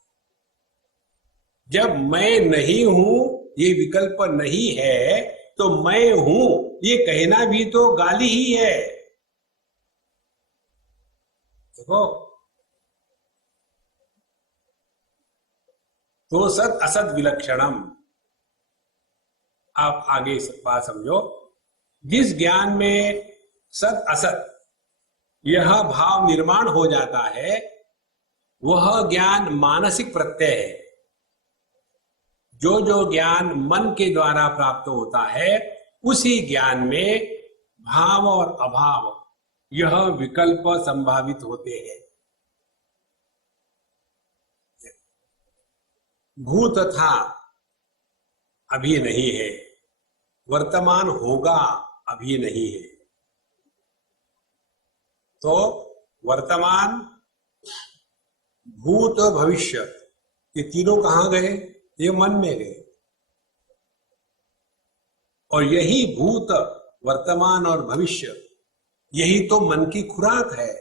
जब मैं नहीं हूं ये विकल्प नहीं है, तो मैं हूं ये कहना भी तो गाली ही है। देखो, तो सत असत विलक्षणम। आप आगे इस बात समझो। जिस ज्ञान में सत असत यह भाव निर्माण हो जाता है, वह ज्ञान मानसिक प्रत्यय है। जो जो ज्ञान मन के द्वारा प्राप्त होता है, उसी ज्ञान में भाव और अभाव यह विकल्प संभावित होते हैं। भूत था, अभी नहीं है। वर्तमान होगा, अभी नहीं है। तो वर्तमान, भूत, भविष्य, ये तीनों कहां गए? ये मन में गए। और यही भूत, वर्तमान और भविष्य, यही तो मन की खुराक है।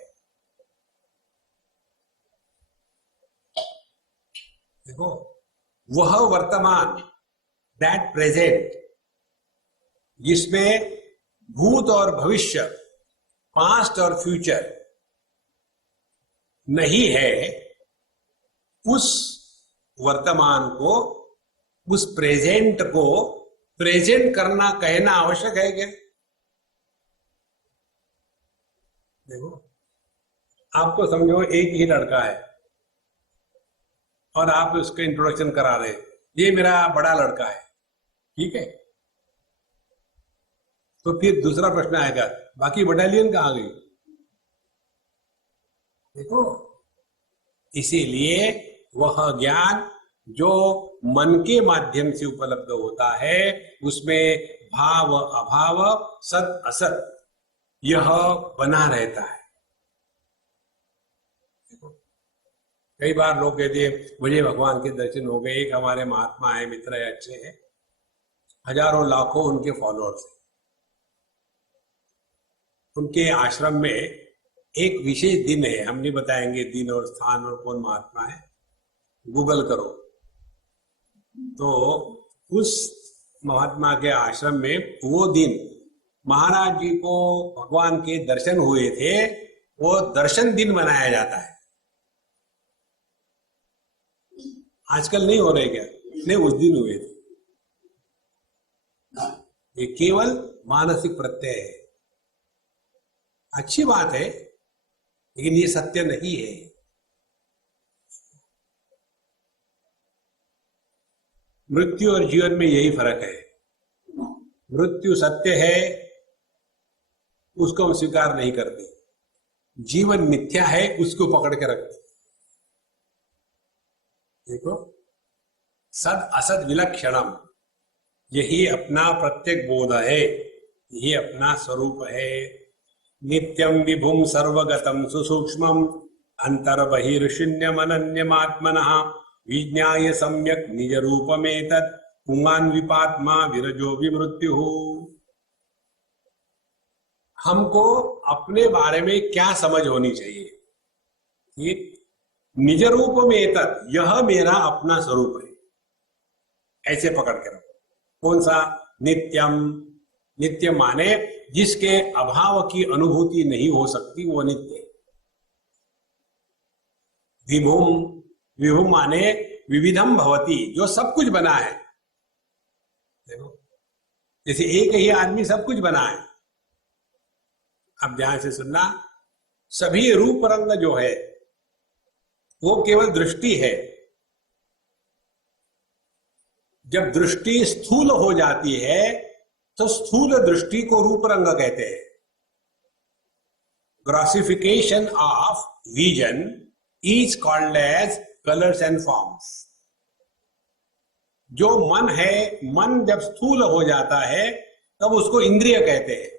देखो, वह वर्तमान, दैट प्रेजेंट, जिसमें भूत और भविष्य, पास्ट और फ्यूचर नहीं है, उस वर्तमान को, उस प्रेजेंट को प्रेजेंट करना, कहना आवश्यक है क्या? देखो, आपको समझो एक ही लड़का है और आप उसका इंट्रोडक्शन करा रहे, ये मेरा बड़ा लड़का है, ठीक है? तो फिर दूसरा प्रश्न आएगा, बाकी बटालियन कहां गई? देखो, इसीलिए वह ज्ञान जो मन के माध्यम से उपलब्ध होता है, उसमें भाव अभाव, सत असत यह बना रहता है। कई बार लोग कहते हैं मुझे भगवान के दर्शन हो गए। एक हमारे महात्मा है, मित्र है, अच्छे हैं, हजारों लाखों उनके फॉलोअर्स हैं। उनके आश्रम में एक विशेष दिन है, हम नहीं बताएंगे दिन और स्थान और कौन महात्मा है, गूगल करो। तो उस महात्मा के आश्रम में वो दिन महाराज जी को भगवान के दर्शन हुए थे, वो दर्शन दिन मनाया जाता है। आजकल नहीं हो रहे क्या? नहीं, उस दिन हुए थे। ये केवल मानसिक प्रत्यय है। अच्छी बात है, लेकिन ये सत्य नहीं है। मृत्यु और जीवन में यही फर्क है। मृत्यु सत्य है, उसको हम स्वीकार नहीं करते। जीवन मिथ्या है, उसको पकड़ के रखते। देखो, सद असद विलक्षणम, यही अपना प्रत्येक बोध है, यही अपना स्वरूप है। नित्यम विभुम सर्वगतम सुसूक्ष्मम अंतर्बहिर्शून्यम अनन्यमात्मनः विज्ञाय सम्यक निज रूपमेतत् पुंगान विपात्मा विरजो विमृत्यु। हमको अपने बारे में क्या समझ होनी चाहिए? कि निज रूप में एतत्, यह मेरा अपना स्वरूप है, ऐसे पकड़ के रखो। कौन सा? नित्यम। नित्य माने जिसके अभाव की अनुभूति नहीं हो सकती, वो नित्य। विभुम, विभुम माने विविधम भवति, जो सब कुछ बना है। देखो, जैसे एक ही आदमी सब कुछ बना है। अब ध्यान से सुनना, सभी रूप रंग जो है वो केवल दृष्टि है। जब दृष्टि स्थूल हो जाती है तो स्थूल दृष्टि को रूप रंग कहते हैं। Grossification of vision is called as colours and forms. जो मन है, मन जब स्थूल हो जाता है तब उसको इंद्रिय कहते हैं।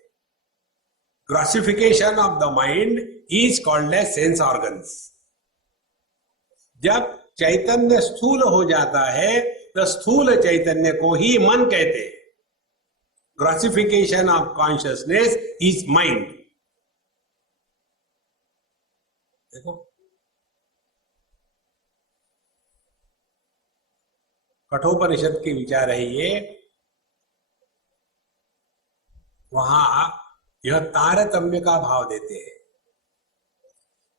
Grossification of the mind is called as sense organs. जब चैतन्य स्थूल हो जाता है तो स्थूल चैतन्य को ही मन कहते हैं। Grossification of consciousness is mind. देखो, कठोपनिषद के विचार है ये। वहां यह तारतम्य का भाव देते हैं।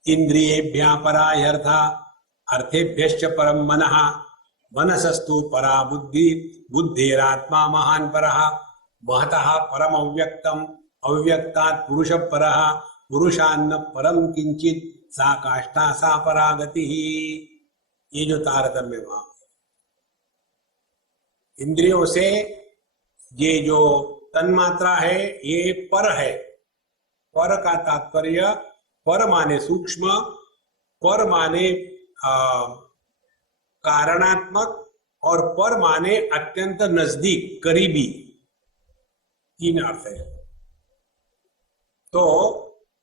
इंद्रियेभ्यः परा ह्यर्था अर्थेभ्यश्च परम मनः मनसस्तु परा बुद्धि बुद्धिरात्मा महान परः महतः परम अव्यक्तम अव्यक्तात् पुरुष परः पुरुषान्न परम किंचित सा काष्ठा सा परागति। ये जो तारतम्य भाव, इंद्रियों से ये जो तन्मात्रा है ये पर है। पर का तात्पर्य, पर माने सूक्ष्म, पर माने कारणात्मक, और पर माने अत्यंत नजदीक, करीबी। तीन अर्थ है। तो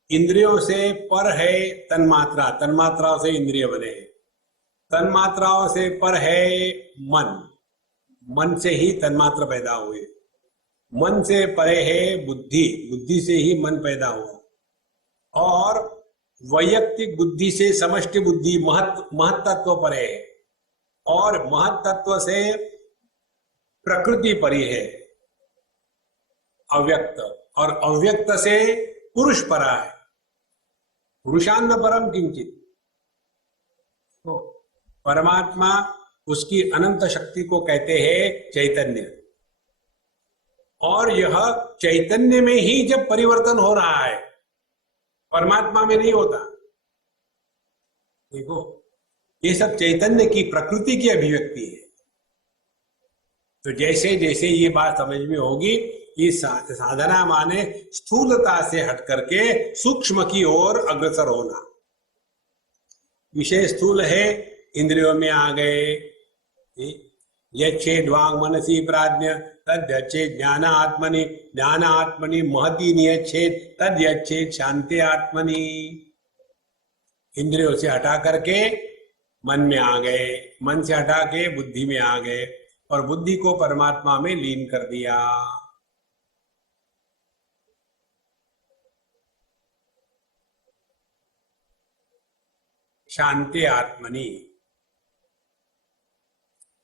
इंद्रियों से पर है तन्मात्रा, तन्मात्राओं से इंद्रिय बने, तन्मात्राओं से पर है मन, मन से ही तन्मात्र पैदा हुए, मन से परे है बुद्धि, बुद्धि से ही मन पैदा हुआ, और वैयक्तिक बुद्धि से समष्टि बुद्धि महत तत्व परे है, और महत तत्व से प्रकृति परी है अव्यक्त, और अव्यक्त से पुरुष परा है। पुरुषान्न परम किंचित। तो परमात्मा, उसकी अनंत शक्ति को कहते हैं चैतन्य, और यह चैतन्य में ही जब परिवर्तन हो रहा है, परमात्मा में नहीं होता। देखो, ये सब चैतन्य की प्रकृति की अभिव्यक्ति है। तो जैसे जैसे ये बात समझ में होगी, ये साधना माने स्थूलता से हट करके सूक्ष्म की ओर अग्रसर होना। विषय स्थूल है, इंद्रियों में आ गए। यच्छेद वांग मनसी प्राज्ञ तद्यच्छेद ज्ञान आत्मनि, ज्ञान आत्मनि महती नियच्छेद तद्यच्छेद शांति आत्मनि। इंद्रियों से हटा करके मन में आ गए, मन से हटा के बुद्धि में आ गए, और बुद्धि को परमात्मा में लीन कर दिया। शांति आत्मनि,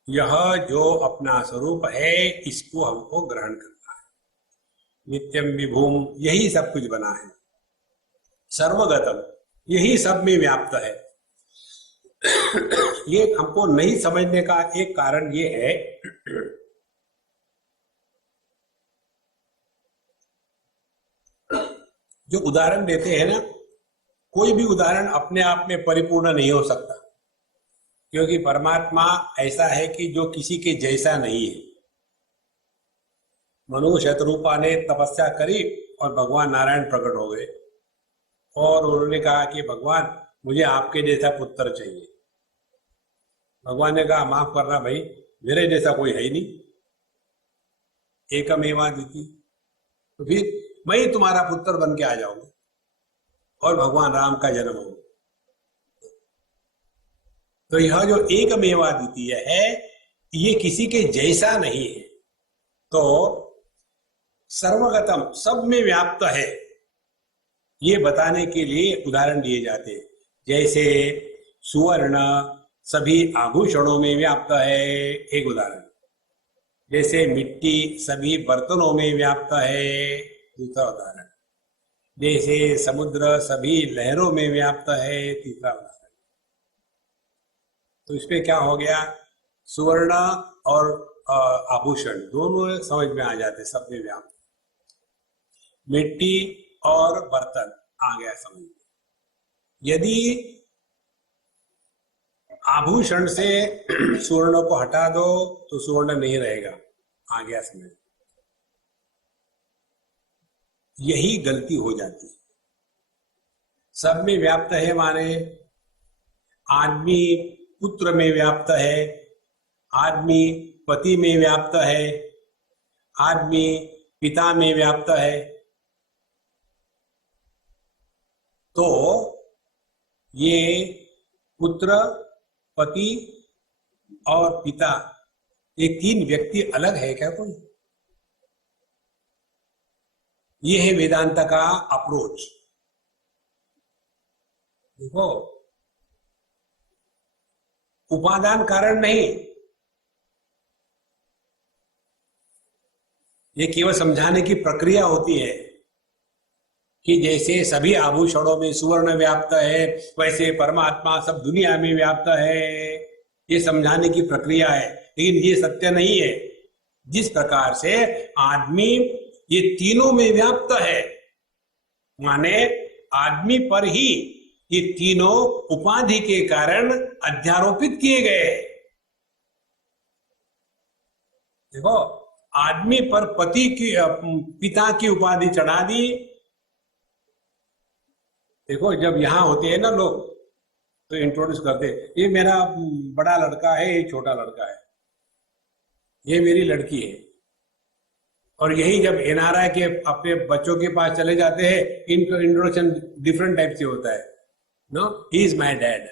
यह जो अपना स्वरूप है इसको हमको ग्रहण करना है। नित्यम विभूम, यही सब कुछ बना है। सर्वगतम, यही सब में व्याप्त है। ये हमको नहीं समझने का एक कारण ये है, जो उदाहरण देते हैं ना, कोई भी उदाहरण अपने आप में परिपूर्ण नहीं हो सकता, क्योंकि परमात्मा ऐसा है कि जो किसी के जैसा नहीं है। मनु शतरूपा ने तपस्या करी और भगवान नारायण प्रकट हो गए, और उन्होंने कहा कि भगवान मुझे आपके जैसा पुत्र चाहिए। भगवान ने कहा माफ करना भाई, मेरे जैसा कोई है ही नहीं, एकमेवाद्वितीय, तो फिर मैं ही तुम्हारा पुत्र बन के आ जाऊंगा, और भगवान राम का जन्म हो। तो यह जो एकमेवाद्वितीय है, ये किसी के जैसा नहीं है। तो सर्वगतम, सब में व्याप्त है, ये बताने के लिए उदाहरण दिए जाते हैं। जैसे सुवर्ण सभी आभूषणों में व्याप्त है, एक उदाहरण। जैसे मिट्टी सभी बर्तनों में व्याप्त है, दूसरा उदाहरण। जैसे समुद्र सभी लहरों में व्याप्त है, तीसरा उदाहरण। तो इसमें क्या हो गया, सुवर्ण और आभूषण दोनों समझ में आ जाते, सब में व्याप्त। मिट्टी और बर्तन आ गया समझ में। यदि आभूषण से स्वर्ण को हटा दो तो स्वर्ण नहीं रहेगा, आ गया समझ। यही गलती हो जाती है। सब में व्याप्त है माने आदमी पुत्र में व्याप्त है, आदमी पति में व्याप्त है, आदमी पिता में व्याप्त है। तो ये पुत्र, पति और पिता, ये तीन व्यक्ति अलग है क्या कोई? ये है वेदांत का अप्रोच। देखो, उपादान कारण नहीं, ये केवल समझाने की प्रक्रिया होती है कि जैसे सभी आभूषणों में सुवर्ण व्याप्त है वैसे परमात्मा सब दुनिया में व्याप्त है। ये समझाने की प्रक्रिया है, लेकिन ये सत्य नहीं है। जिस प्रकार से आदमी ये तीनों में व्याप्त है, माने आदमी पर ही ये तीनों उपाधि के कारण अध्यारोपित किए गए। देखो, आदमी पर पति की पिता की उपाधि चढ़ा दी। देखो, जब यहां होते हैं ना लोग तो इंट्रोड्यूस करते, ये मेरा बड़ा लड़का है, ये छोटा लड़का है, ये मेरी लड़की है। और यही जब एनआरआई के अपने बच्चों के पास चले जाते हैं, इनका इंट्रोडक्शन डिफरेंट टाइप से होता है। No, he is my dad.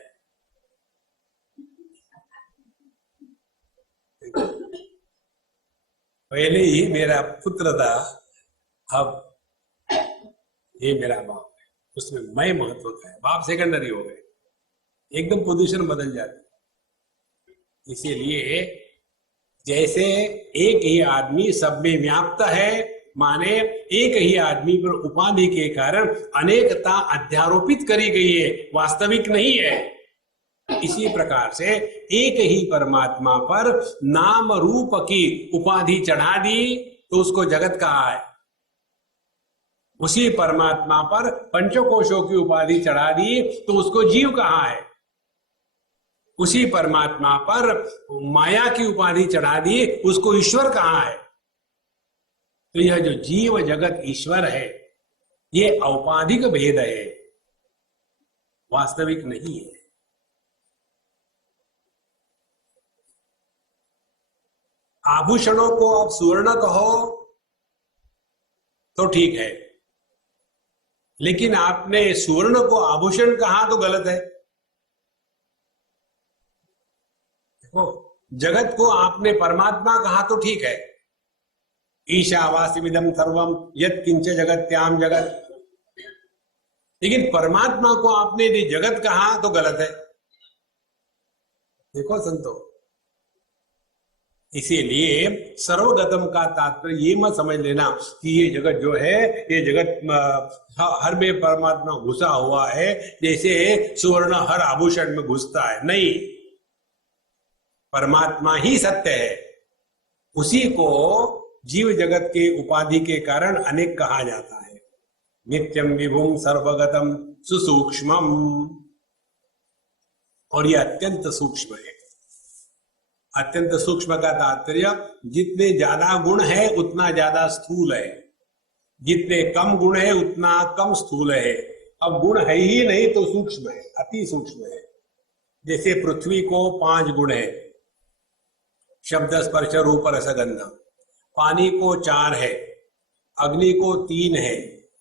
पहले ही मेरा पुत्र था, अब ये मेरा बाप है। उसमें मैं महत्व का है, बाप सेकेंडरी हो गए, एकदम पोजीशन बदल जाती। इसीलिए जैसे एक ही आदमी सब में व्याप्त है, माने एक ही आदमी पर उपाधि के कारण अनेकता अध्यारोपित करी गई है, वास्तविक नहीं है। इसी प्रकार से एक ही परमात्मा पर नाम रूप की उपाधि चढ़ा दी तो उसको जगत कहा है। उसी परमात्मा पर पंचकोशों की उपाधि चढ़ा दी तो उसको जीव कहा है। उसी परमात्मा पर माया की उपाधि चढ़ा दी, उसको ईश्वर कहा है। तो यह जो जीव जगत ईश्वर है, ये औपाधिक भेद है, वास्तविक नहीं है। आभूषणों को आप सुवर्ण कहो तो ठीक है, लेकिन आपने सुवर्ण को आभूषण कहा तो गलत है। देखो, जगत को आपने परमात्मा कहा तो ठीक है, ईशावासिमिदं सर्वम यत् किंच जगत्याम जगत, लेकिन परमात्मा को आपने यदि जगत कहा तो गलत है। देखो संतो, इसीलिए सर्वगतम का तात्पर्य ये मत समझ लेना कि ये जगत जो है, ये जगत हर में परमात्मा घुसा हुआ है, जैसे सुवर्ण हर आभूषण में घुसता है। नहीं, परमात्मा ही सत्य है। उसी को जीव जगत के उपाधि के कारण अनेक कहा जाता है। नित्यम विभुम सर्वगतम सुसूक्ष्मम, और यह अत्यंत सूक्ष्म है। अत्यंत सूक्ष्म का तात्पर्य जितने ज्यादा गुण है उतना ज्यादा स्थूल है, जितने कम गुण है उतना कम स्थूल है। अब गुण है ही नहीं तो सूक्ष्म है, अति सूक्ष्म है। जैसे पृथ्वी को 5 गुण है, शब्द स्पर्श रूप रस गंध। पानी को 4 है, अग्नि को 3 है,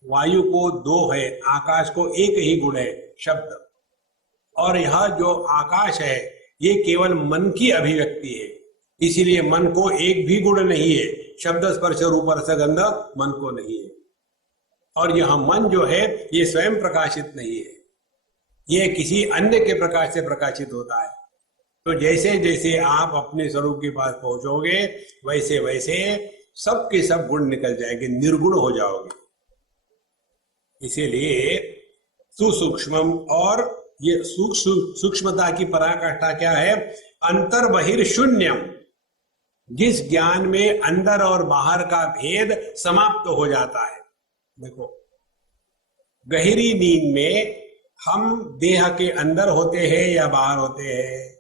वायु को 2 है, आकाश को 1 ही गुण है, शब्द। और यह जो आकाश है ये केवल मन की अभिव्यक्ति है, इसीलिए मन को एक भी गुण नहीं है। शब्द स्पर्श रूप रस गंध मन को नहीं है। और यह मन जो है ये स्वयं प्रकाशित नहीं है, ये किसी अन्य के प्रकाश से प्रकाशित होता है। तो जैसे जैसे आप अपने स्वरूप के पास पहुंचोगे वैसे वैसे सब के सब गुण निकल जाएंगे, निर्गुण हो जाओगे। इसीलिए सुसूक्ष्मम, और ये सूक्ष्मता की पराकाष्ठा क्या है? अंतर बहिर्शून्यम। जिस ज्ञान में अंदर और बाहर का भेद समाप्त हो जाता है। देखो, गहरी नींद में हम देह के अंदर होते हैं या बाहर होते हैं?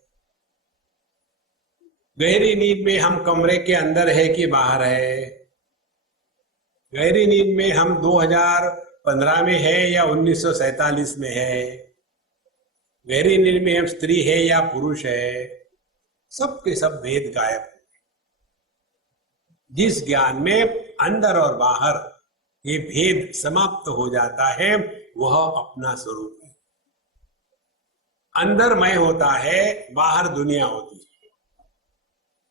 गहरी नींद में हम कमरे के अंदर है कि बाहर है? गहरी नींद में हम 2015 में है या 1947 में है? गहरी नींद में हम स्त्री है या पुरुष है? सब के सब भेद गायब हो। जिस ज्ञान में अंदर और बाहर ये भेद समाप्त हो जाता है, वह अपना स्वरूप है। अंदर मैं होता है, बाहर दुनिया होती है।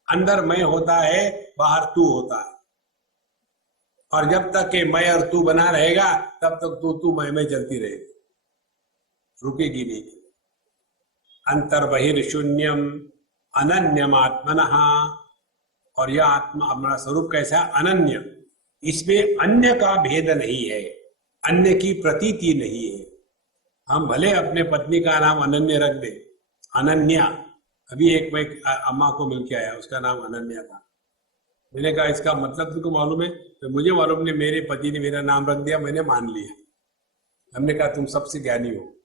अंदर मैं होता है, बाहर तू होता है। और जब तक के मैं और तू बना रहेगा, तब तक तू मैं चलती रहेगी, रुकेगी नहीं। अंतर बहिर्शून्यम अनन्यम आत्मनः। और यह आत्मा अपना स्वरूप कैसा? अनन्य। इसमें अन्य का भेद नहीं है, अन्य की प्रतीति नहीं है। हम भले अपने पत्नी का नाम अनन्य रख दे, अनन्या। अभी एक मैं अम्मा को मिलके आया, उसका नाम अनन्या था। मैंने कहा इसका मतलब तुमको मालूम है? तो मुझे मालूम नहीं, मेरे पति ने मेरा नाम रख दिया, मैंने मान लिया। हमने कहा तुम सबसे ज्ञानी हो,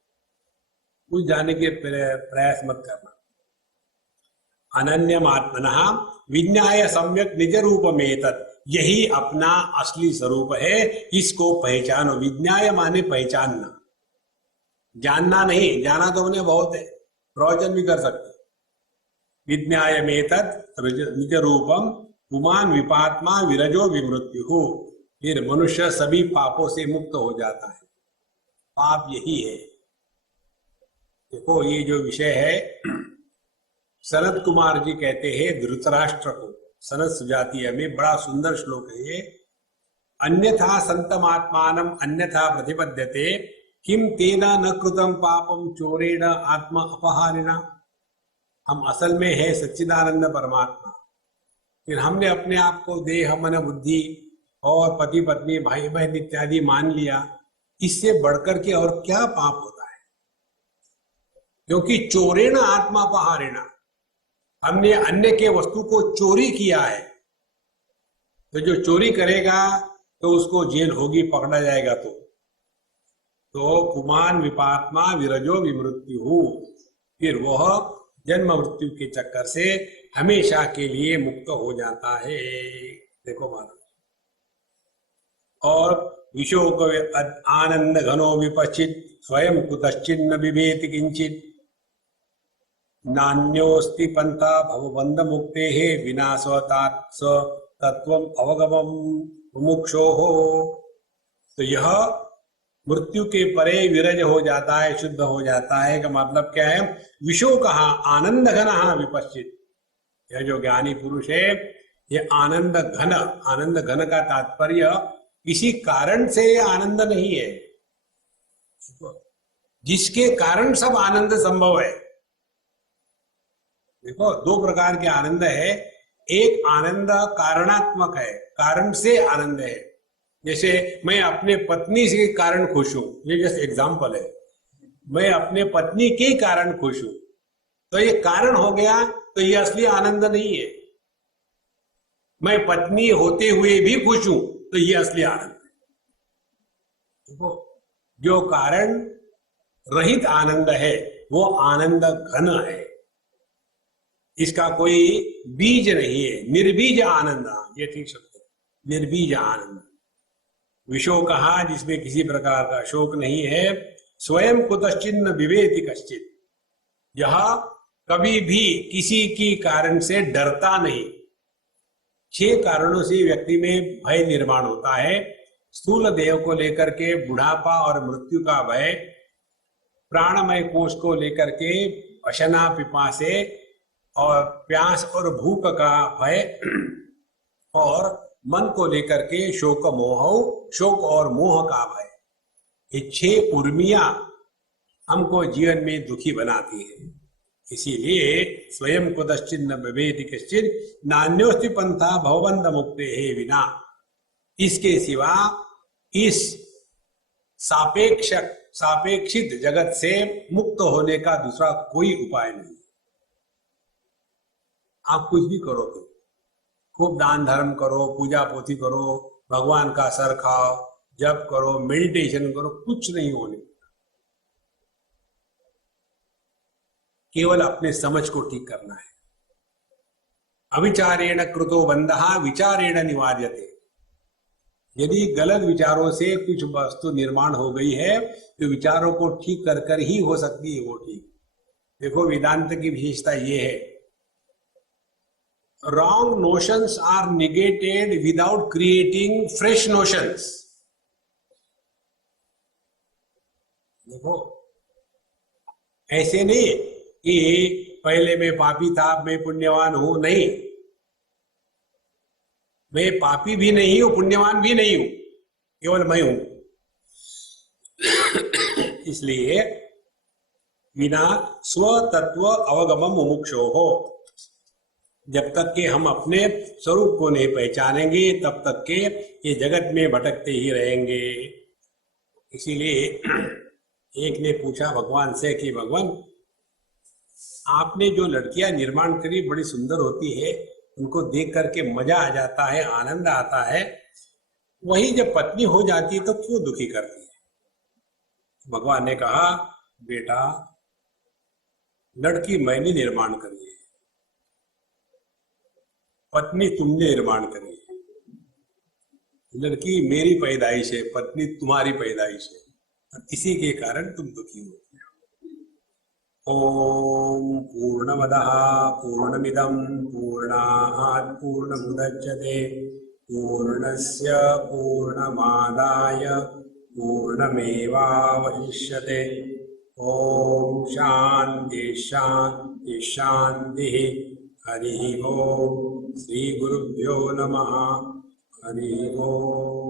कुछ जाने के प्रयास मत करना। अनन्यम आत्मनः विज्ञाय सम्यक निज रूपमेतत्। यही अपना असली स्वरूप है, इसको पहचानो। विज्ञाय माने पहचानना, जानना नहीं। जाना तो उन्हें बहुत है, प्रवचन भी कर सकते। विज्ञायमेतत् निज रूपम पुमान विपात्मा विरजो विमृत्यु। फिर मनुष्य सभी पापों से मुक्त हो जाता है। पाप यही है। देखो, ये जो विषय है, सनत कुमार जी कहते हैं धृतराष्ट्र को, सनत सुजातीय में बड़ा सुंदर श्लोक है ये। अन्यथा संतमात्मानम अन्यथा प्रतिपद्यते, किम तेना न कृतम पापम चोरेण आत्मा अपहारिणा। हम असल में है सच्चिदानंद परमात्मा, फिर हमने अपने आप को देह मन बुद्धि और पति पत्नी भाई बहन इत्यादि मान लिया। इससे बढ़कर के और क्या पाप होता है? क्योंकि चोरेण आत्मा अपहारिणा, हमने अन्य के वस्तु को चोरी किया है। तो जो चोरी करेगा तो उसको जेल होगी, पकड़ा जाएगा। तो पुमान विपात्मा विरजो विमृत्यु। फिर वह जन्म मृत्यु के चक्कर से हमेशा के लिए मुक्त हो जाता है। देखो महाराज, और विशोक आनंद घनो विपश्चित स्वयं कुतश्चिन्न बिभेति किंचित। नान्योस्ति पंथा भवबंध मुक्ते है विना तत्वम अवगमम मुमुक्षोः। तो यह मृत्यु के परे विरज हो जाता है, शुद्ध हो जाता है। का मतलब क्या है? विशो कहा आनंद घन विपश्चित। यह जो ज्ञानी पुरुष है, ये आनंद घन। आनंद घन का तात्पर्य किसी कारण से आनंद नहीं है, जिसके कारण सब आनंद संभव है। देखो, दो प्रकार के आनंद है। एक आनंद कारणात्मक है, कारण से आनंद है। जैसे मैं अपने पत्नी के कारण खुश हूं, ये जैसे एग्जाम्पल है। मैं अपने पत्नी के कारण खुश हूं, तो ये कारण हो गया, तो ये असली आनंद नहीं है। मैं पत्नी होते हुए भी खुश हूं, तो ये असली आनंद है। देखो, जो कारण रहित आनंद है वो आनंद घन है, इसका कोई बीज नहीं है। निर्बीज आनंद, ये ठीक शब्द है, निर्बीज आनंद। विशो कहा जिसमें किसी प्रकार का शोक नहीं है। स्वयं कुतश्चिन्न विवेति कश्चित, यह कभी भी किसी की कारण से डरता नहीं। 6 कारणों से व्यक्ति में भय निर्माण होता है। स्थूल देह को लेकर के बुढ़ापा और मृत्यु का भय, प्राणमय कोश को लेकर के अशना पिपासे और प्यास और भूख का भय, और मन को लेकर के शोक और मोह का भय। ये 6 उर्मियां हमको जीवन में दुखी बनाती है। इसीलिए स्वयं कुतश्चिन्न बिभेति कश्चित् नान्योस्ति पंथा भवबंध मुक्ते है विना। इसके सिवा इस सापेक्षित जगत से मुक्त होने का दूसरा कोई उपाय नहीं। आप कुछ भी करोगे, खूब दान धर्म करो, पूजा पोथी करो, भगवान का सर खाओ, जप करो, मेडिटेशन करो, कुछ नहीं होने। केवल अपने समझ को ठीक करना है। अविचारेण कृतो बंधः विचारेण निवार्यते। यदि गलत विचारों से कुछ वस्तु निर्माण हो गई है तो विचारों को ठीक कर कर ही हो सकती है वो ठीक। देखो वेदांत की विशेषता ये है, wrong notions are negated without creating fresh notions. देखो ऐसे नहीं कि पहले मैं पापी था अब मैं पुण्यवान हूं, नहीं, मैं पापी भी नहीं हूं पुण्यवान भी नहीं हूं, केवल मैं हूं। इसलिए विना स्वतत्व अवगमम मुमुक्षो हो, जब तक के हम अपने स्वरूप को नहीं पहचानेंगे तब तक के ये जगत में भटकते ही रहेंगे। इसीलिए एक ने पूछा भगवान से कि भगवान आपने जो लड़कियां निर्माण करी बड़ी सुंदर होती है, उनको देख करके मजा आ जाता है, आनंद आता है, वही जब पत्नी हो जाती है तो क्यों दुखी करती है? भगवान ने कहा बेटा लड़की मैंने निर्माण करी है, पत्नी तुमने निर्माण करी है। लड़की मेरी पैदाइश है, पत्नी तुम्हारी पैदाइश है, और इसी के कारण तुम दुखी हो। ओम पूर्णमदः पूर्णमिदं पूर्णात् पूर्णमुदच्यते पूर्णस्य पूर्णमादाय पूर्णमेवावशिष्यते। ओम शांति शांति शांति। हरि ओम। श्री गुरुभ्यो नमः। हरि ओम।